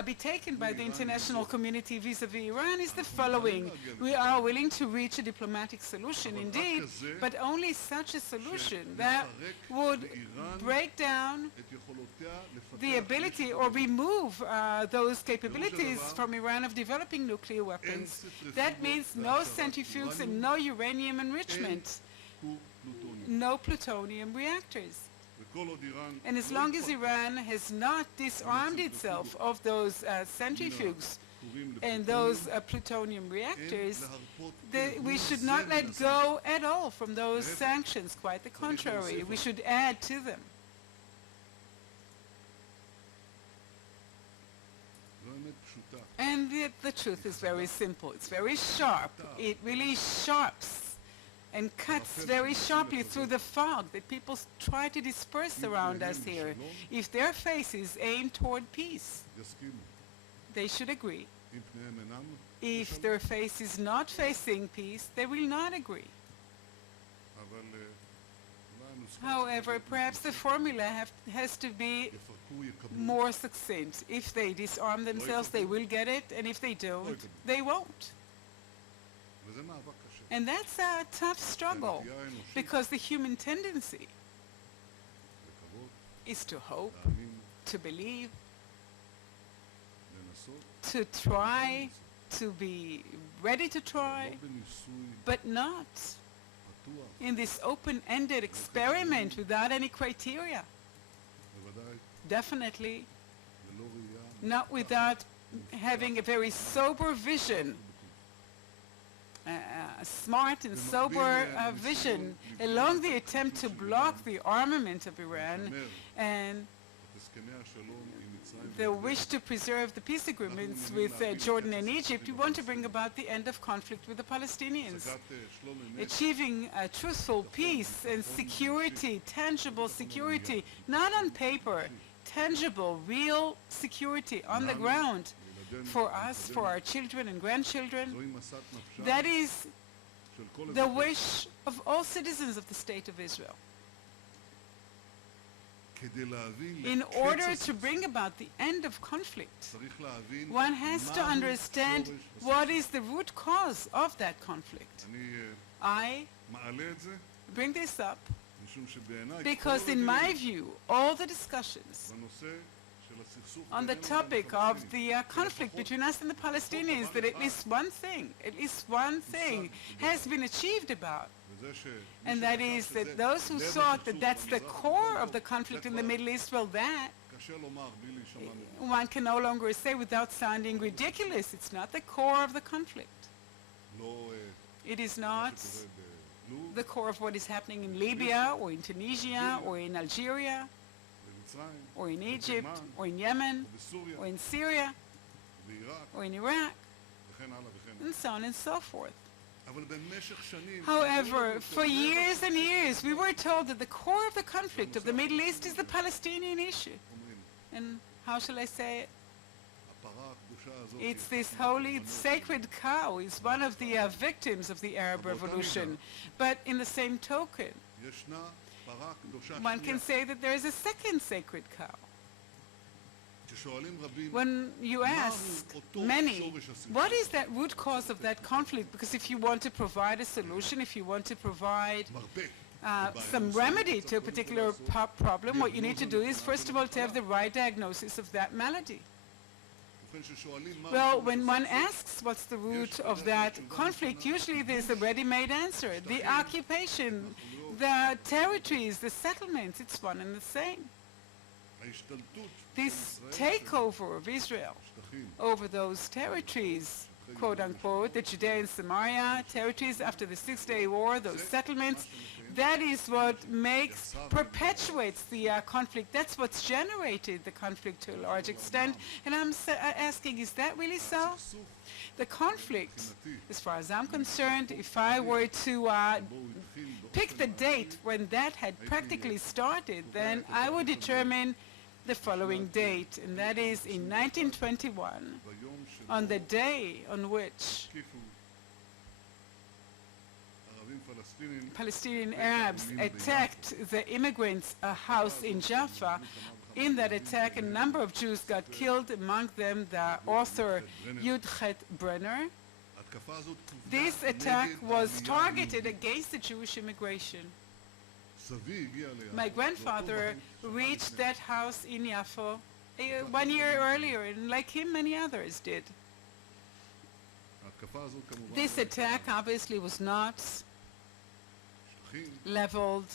be taken by the international community vis-à-vis Iran is the following. We are willing to reach a diplomatic solution indeed, but only such a solution that would break down the ability or remove those capabilities from Iran of developing nuclear weapons. That means no centrifuges and no uranium enrichment, no plutonium reactors. And as long as Iran has not disarmed itself of those centrifuges and those plutonium reactors, we should not let go at all from those sanctions. Quite the contrary, we should add to them. And the truth is very simple. It's very sharp. It really sharps and cuts very sharply through the fog that people try to disperse around us here. If their face is aimed toward peace, they should agree. If their face is not facing peace, they will not agree. However, perhaps the formula has to be more succinct. If they disarm themselves, they will get it, and if they don't, they won't. And that's a tough struggle, because the human tendency is to hope, to believe, to try, to be ready to try, but not in this open-ended experiment without any criteria. Definitely not without having a very sober vision, a smart and sober vision along the attempt to block the armament of Iran and the wish to preserve the peace agreements with Jordan and Egypt. We want to bring about the end of conflict with the Palestinians. Achieving a truthful peace and security, tangible security, not on paper, tangible, real security on the ground for us, for our children and grandchildren. That is the wish of all citizens of the State of Israel. In order to bring about the end of conflict, one has to understand what is the root cause of that conflict. I bring this up because, in my view, all the discussions on the topic of the conflict between us and the Palestinians, that at least one thing has been achieved about. And that is that those who thought that that's the core of the conflict in the Middle East, well, that one can no longer say without sounding ridiculous. It's not the core of the conflict. It is not the core of what is happening in Libya or in Tunisia or in Algeria or in Egypt or in Yemen or in Syria or in Iraq, and so on and so forth. However, for years and years, we were told that the core of the conflict of the Middle East is the Palestinian issue. And how shall I say it? It's this holy, sacred cow is one of the victims of the Arab Revolution. But in the same token, one can say that there is a second sacred cow. When you ask many, what is that root cause of that conflict? Because if you want to provide a solution, if you want to provide some remedy to a particular problem, what you need to do is, first of all, to have the right diagnosis of that malady. Well, when one asks what's the root of that conflict, usually there's a ready-made answer. The occupation, the territories, the settlements, it's one and the same. This takeover of Israel over those territories, quote-unquote, the Judea and Samaria territories after the Six-Day War, those settlements, that is what perpetuates the conflict. That's what's generated the conflict to a large extent. And I'm asking, is that really so? The conflict, as far as I'm concerned, if I were to pick the date when that had practically started, then I would determine the following date, and that is in 1921, on the day on which Palestinian Arabs attacked the immigrants' house in Jaffa. In that attack, a number of Jews got killed, among them the author Yudchet Brenner. This attack was targeted against the Jewish immigration. My grandfather reached that house in Yafo 1 year earlier, and like him, many others did. This attack obviously was not leveled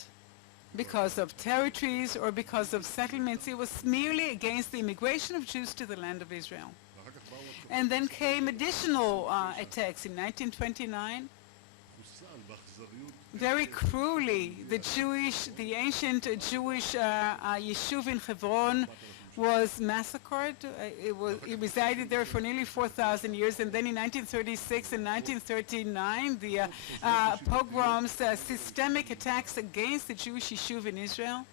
because of territories or because of settlements. It was merely against the immigration of Jews to the land of Israel. And then came additional attacks in 1929. Very cruelly, the ancient Jewish yeshuv in Hebron was massacred. He resided there for nearly 4,000 years, and then in 1936 and 1939, the pogroms, systemic attacks against the Jewish Yishuv in Israel.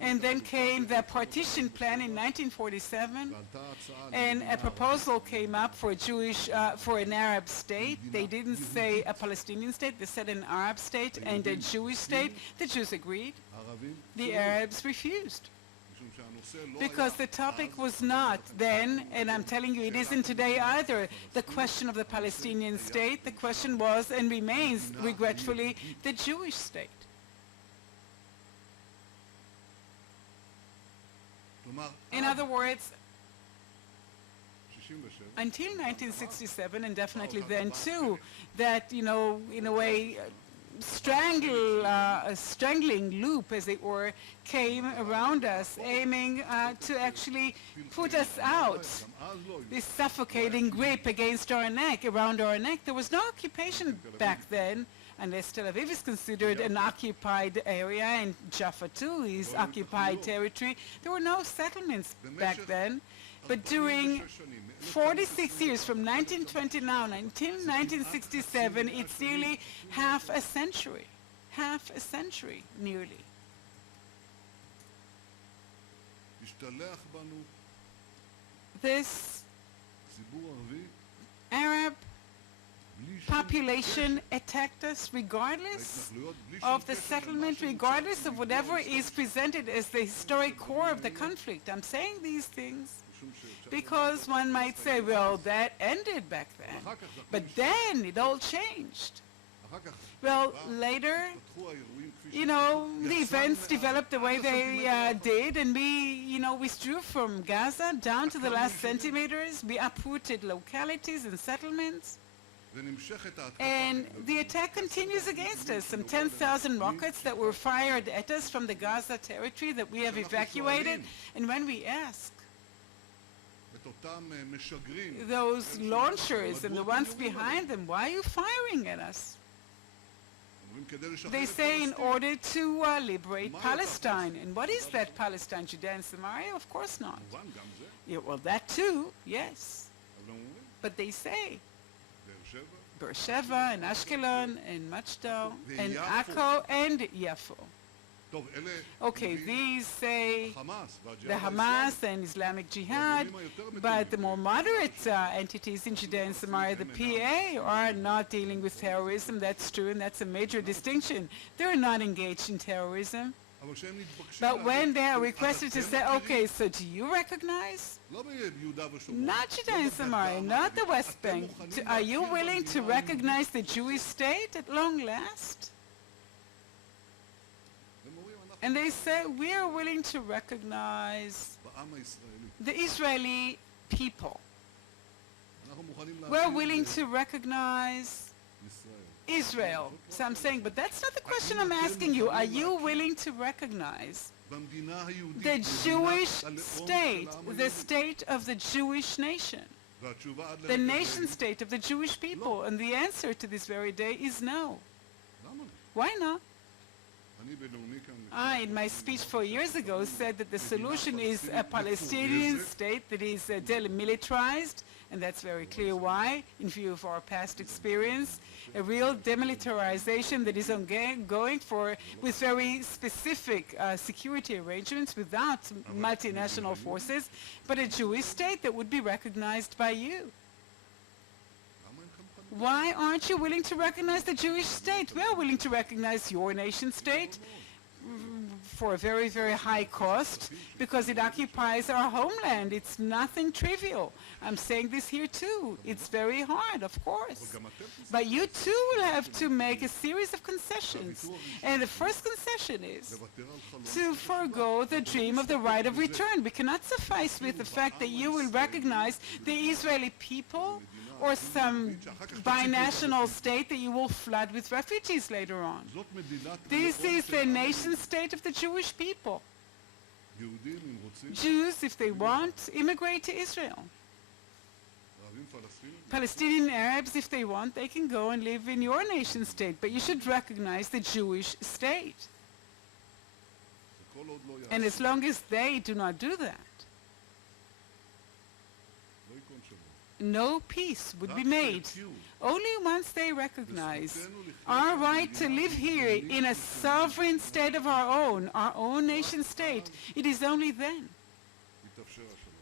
And then came the partition plan in 1947, and a proposal came up for for an Arab state. They didn't say a Palestinian state, they said an Arab state and a Jewish state. The Jews agreed. The Arabs refused. Because the topic was not then, and I'm telling you it isn't today either, the question of the Palestinian state. The question was and remains, regretfully, the Jewish state. In other words, until 1967, and definitely then too, that, in a way, a strangling loop, as it were, came around us, aiming to actually put us out. This suffocating grip against our neck, around our neck. There was no occupation back then, unless Tel Aviv is considered an occupied area, and Jaffa too is occupied territory. There were no settlements back then. But during 46 years, from 1929 until 1967, it's nearly half a century, nearly. This Arab population attacked us regardless of the settlement, regardless of whatever is presented as the historic core of the conflict. I'm saying these things because one might say, well, that ended back then. But then it all changed. Well, later, the events developed the way they did, and we, withdrew from Gaza down to the last centimeters. We uprooted localities and settlements. And the attack continues against us. Some 10,000 rockets that were fired at us from the Gaza territory that we have evacuated. And when we ask those launchers and the ones behind them, why are you firing at us? They say in order to liberate Palestine. And what is that Palestine? Judea and Samaria? Of course not. Yeah, well, that too, yes. But they say Beersheba and Ashkelon and Machdal and Akko and Yafo. Okay, these say the Hamas and Islamic Jihad, but the more moderate entities in Judea and Samaria, the PA, are not dealing with terrorism. That's true, and that's a major distinction. They're not engaged in terrorism. But when they are requested to say, okay, so do you recognize? Not Judea and Samaria, not the West Bank. Are you willing to recognize the Jewish state at long last? And they say, we are willing to recognize the Israeli people. We're willing to recognize Israel. So I'm saying, but that's not the question I'm asking you. Are you willing to recognize the Jewish state, the state of the Jewish nation, the nation state of the Jewish people? And the answer to this very day is no. Why not? I, in my speech 4 years ago, said that the solution is a Palestinian state that is demilitarized, and that's very clear why, in view of our past experience, a real demilitarization that is ongoing with very specific security arrangements without multinational forces, but a Jewish state that would be recognized by you. Why aren't you willing to recognize the Jewish state? We are willing to recognize your nation state for a very, very high cost because it occupies our homeland. It's nothing trivial. I'm saying this here too. It's very hard, of course. But you too will have to make a series of concessions. And the first concession is to forego the dream of the right of return. We cannot suffice with the fact that you will recognize the Israeli people or some binational state that you will flood with refugees later on. This is the nation state of the Jewish people. Jews, if they want, immigrate to Israel. Palestinian Arabs, if they want, they can go and live in your nation state, but you should recognize the Jewish state. And as long as they do not do that, no peace would be made. Only once they recognize our right to live here in a sovereign state of our own nation state, it is only then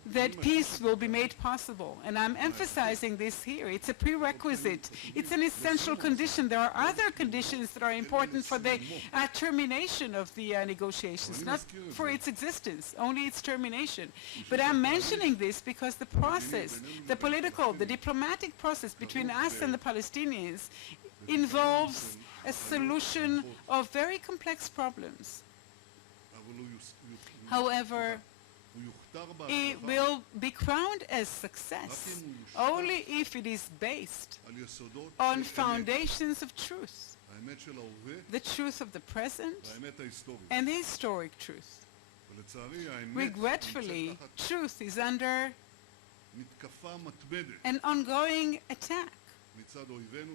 that peace will be made possible. And I'm emphasizing this here. It's a prerequisite. It's an essential condition. There are other conditions that are important for the termination of the negotiations, not for its existence, only its termination. But I'm mentioning this because the process, the political, the diplomatic process between us and the Palestinians involves a solution of very complex problems. However, it will be crowned as success only if it is based on foundations of truth, the truth of the present and the historic truth. Regretfully, truth is under an ongoing attack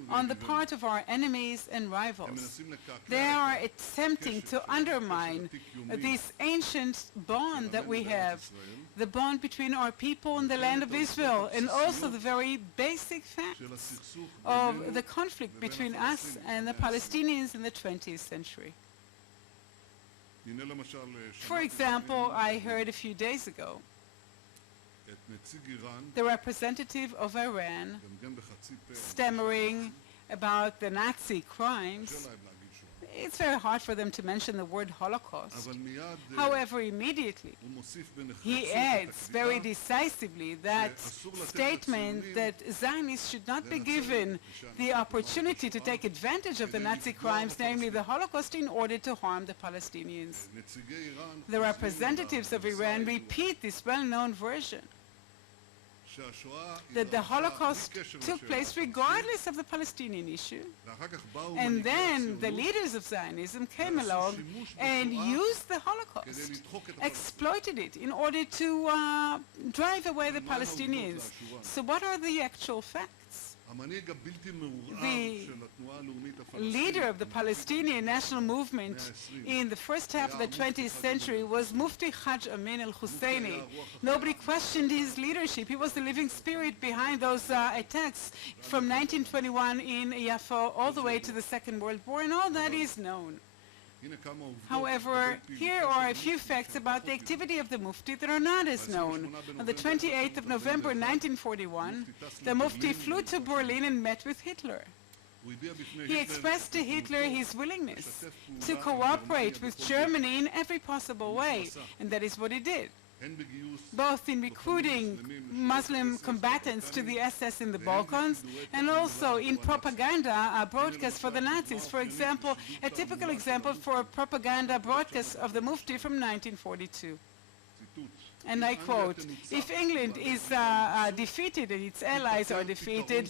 on the part of our enemies and rivals. They are attempting to undermine this ancient bond that we have, the bond between our people and the land of Israel, and also the very basic facts of the conflict between us and the Palestinians in the 20th century. For example, I heard a few days ago the representative of Iran stammering about the Nazi crimes. It's very hard for them to mention the word Holocaust. However, immediately he adds very decisively that statement that Zionists should not be given the opportunity to take advantage of the Nazi crimes, namely the Holocaust, in order to harm the Palestinians. The representatives of Iran repeat this well-known version, that the Holocaust took place regardless of the Palestinian issue. And then the leaders of Zionism came along and used the Holocaust, exploited it in order to drive away the Palestinians. So what are the actual facts? The leader of the Palestinian national movement in the first half of the 20th century was Mufti Haj Amin al-Husseini. Nobody questioned his leadership. He was the living spirit behind those attacks from 1921 in Yafo all the way to the Second World War, and all that is known. However, here are a few facts about the activity of the Mufti that are not as known. On the 28th of November 1941, the Mufti flew to Berlin and met with Hitler. He expressed to Hitler his willingness to cooperate with Germany in every possible way, and that is what he did, both in recruiting Muslim combatants to the SS in the Balkans and also in propaganda broadcasts for the Nazis. For example, a typical example for a propaganda broadcast of the Mufti from 1942. And I quote, "If England is defeated and its allies are defeated,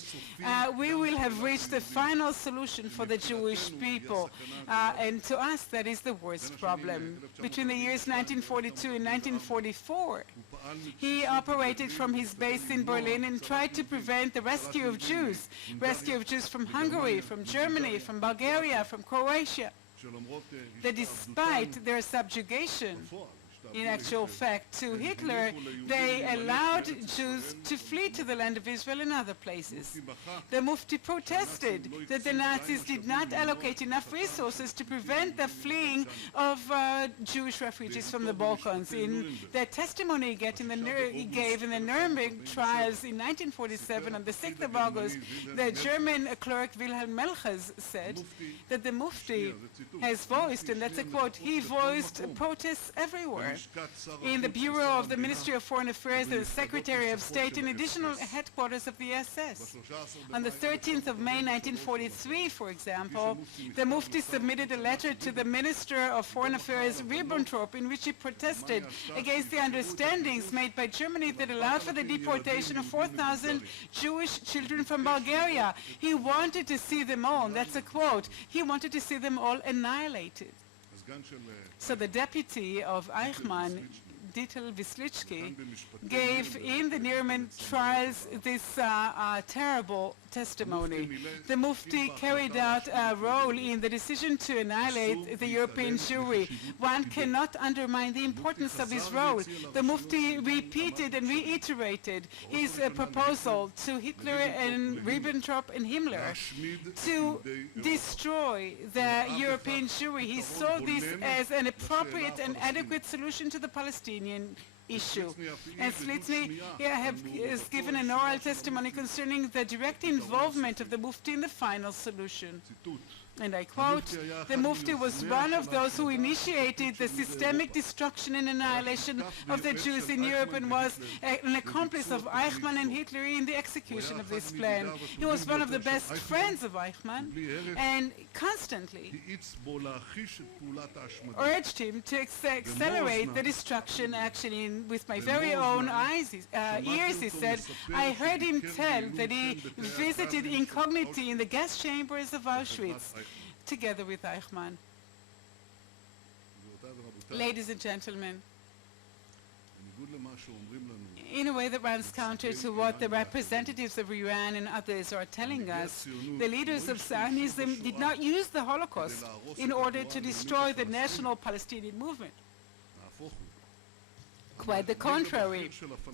we will have reached the final solution for the Jewish people. And to us, that is the worst problem." Between the years 1942 and 1944, he operated from his base in Berlin and tried to prevent the rescue of Jews from Hungary, from Germany, from Bulgaria, from Croatia, that despite their subjugation, in actual fact, to Hitler, they allowed Jews to flee to the land of Israel and other places. The Mufti protested that the Nazis did not allocate enough resources to prevent the fleeing of Jewish refugees from the Balkans. In the testimony he gave in the Nuremberg trials in 1947, on the 6th of August, the German clerk Wilhelm Melchers said that the Mufti has voiced, and that's a quote, he voiced protests everywhere, in the Bureau of the Ministry of Foreign Affairs and the Secretary of State, in additional headquarters of the SS. On the 13th of May 1943, for example, the Mufti submitted a letter to the Minister of Foreign Affairs Ribbentrop in which he protested against the understandings made by Germany that allowed for the deportation of 4,000 Jewish children from Bulgaria. He wanted to see them all, and that's a quote, he wanted to see them all annihilated. So the deputy of Eichmann Dittel Wislitzky gave in the Nuremberg trials this terrible testimony. The Mufti carried out a role in the decision to annihilate the European Jewry. One cannot undermine the importance of his role. The Mufti repeated and reiterated his proposal to Hitler and Ribbentrop and Himmler to destroy the European Jewry. He saw this as an appropriate and adequate solution to the Palestinian issue. And Slitzny has given an oral testimony concerning the direct involvement of the Mufti in the final solution. And I quote, "The Mufti was one of those who initiated the systemic destruction and annihilation of the Jews in Europe and was an accomplice of Eichmann and Hitler in the execution of this plan. He was one of the best friends of Eichmann and constantly urged him to accelerate the destruction action with my very own ears," he said. "I heard him tell that he visited incognito in the gas chambers of Auschwitz together with Eichmann." Ladies and gentlemen, in a way that runs counter to what the representatives of Iran and others are telling us, the leaders of Zionism did not use the Holocaust in order to destroy the national Palestinian movement. Quite the contrary.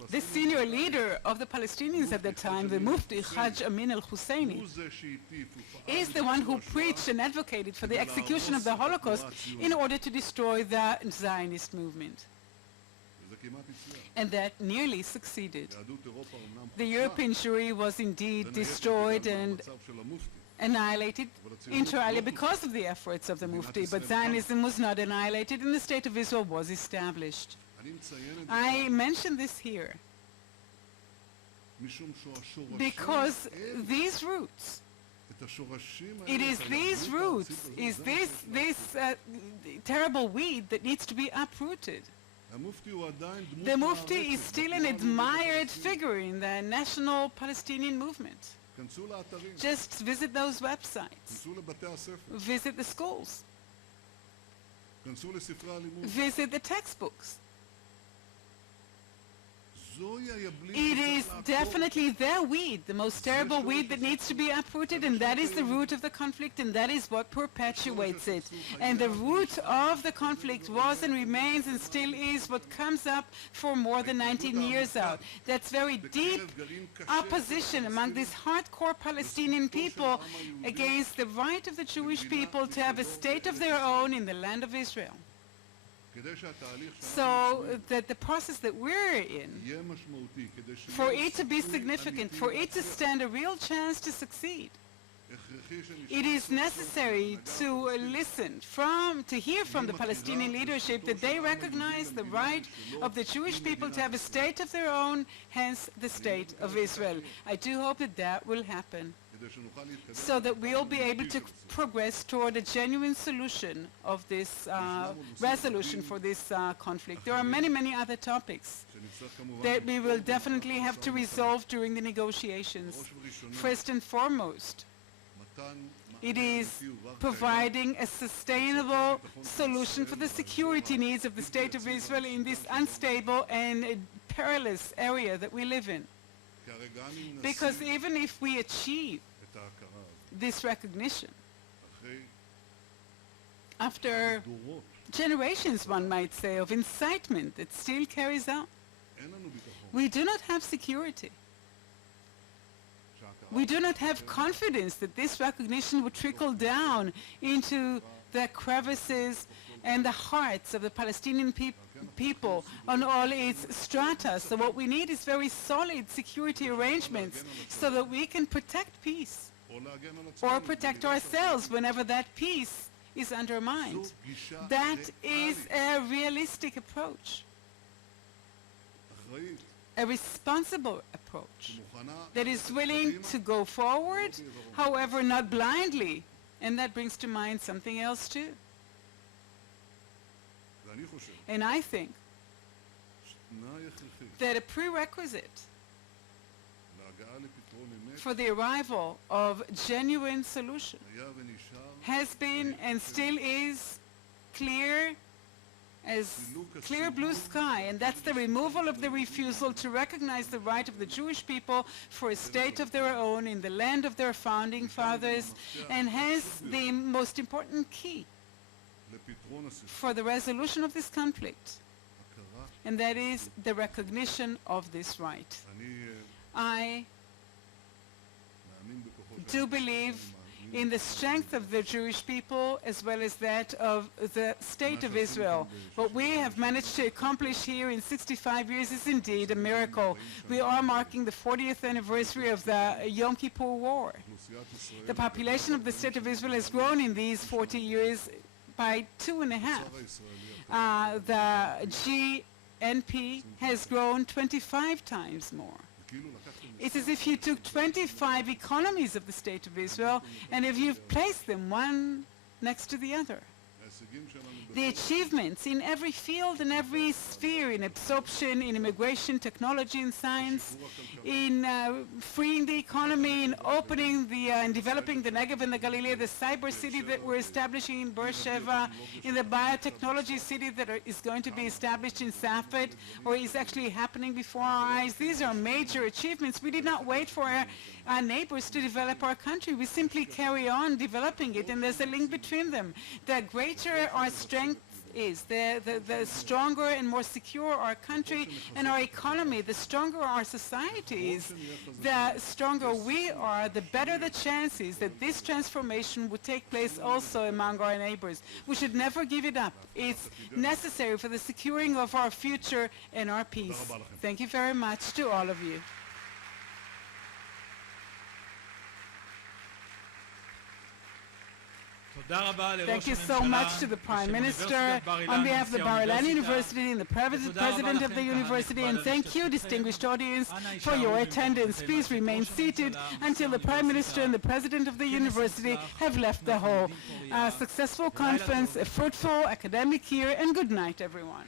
The senior leader of the Palestinians at the time, the Mufti Hajj Amin al-Husseini, is the one who preached and advocated for the execution of the Holocaust in order to destroy the Zionist movement. And that nearly succeeded. The European Jewry was indeed destroyed and annihilated entirely because of the efforts of the Mufti, but Zionism was not annihilated and the State of Israel was established. I mention this here because these roots, it is these roots, is this terrible weed that needs to be uprooted. The Mufti is still an admired figure in the national Palestinian movement. Just visit those websites. Visit the schools. Visit the textbooks. It is definitely their weed, the most terrible weed that needs to be uprooted, and that is the root of the conflict, and that is what perpetuates it. And the root of the conflict was and remains and still is what comes up for more than 19 years out. That's very deep opposition among these hardcore Palestinian people against the right of the Jewish people to have a state of their own in the land of Israel. So that the process that we're in, for it to be significant, for it to stand a real chance to succeed, it is necessary to to hear from the Palestinian leadership that they recognize the right of the Jewish people to have a state of their own, hence the State of Israel. I do hope that that will happen, so that we'll be able to progress toward a genuine solution of this resolution for this conflict. There are many, many other topics that we will definitely have to resolve during the negotiations. First and foremost, it is providing a sustainable solution for the security needs of the State of Israel in this unstable and perilous area that we live in. Because even if we achieve this recognition, after generations, one might say, of incitement that still carries out, we do not have security. We do not have confidence that this recognition would trickle down into the crevices and the hearts of the Palestinian people on all its strata. So what we need is very solid security arrangements so that we can protect peace or protect ourselves whenever that peace is undermined. That is a realistic approach, a responsible approach that is willing to go forward, however not blindly. And that brings to mind something else too. And I think that a prerequisite for the arrival of genuine solution has been and still is clear as clear blue sky, and that's the removal of the refusal to recognize the right of the Jewish people for a state of their own in the land of their founding fathers, and has the most important key for the resolution of this conflict, and that is the recognition of this right. I do believe in the strength of the Jewish people as well as that of the State of Israel. What we have managed to accomplish here in 65 years is indeed a miracle. We are marking the 40th anniversary of the Yom Kippur War. The population of the State of Israel has grown in these 40 years by 2.5. The GNP has grown 25 times more. It's as if you took 25 economies of the State of Israel and if you've placed them one next to the other. The achievements in every field and every sphere, in absorption, in immigration, technology and science, in freeing the economy, in opening and developing the Negev and the Galilee, the cyber city that we're establishing in Beersheba, in the biotechnology city that is going to be established in Safed, or is actually happening before our eyes. These are major achievements. We did not wait for our neighbors to develop our country. We simply carry on developing it, and there's a link between them. The greater our strength is, the stronger and more secure our country and our economy, the stronger our society is, the stronger we are, the better the chances that this transformation would take place also among our neighbors. We should never give it up. It's necessary for the securing of our future and our peace. Thank you very much to all of you. Thank you so much to the Prime Minister on behalf of the Bar-Ilan University and the President of the University, and thank you, distinguished audience, for your attendance. Please remain seated until the Prime Minister and the President of the University have left the hall. A successful conference, a fruitful academic year, and good night, everyone.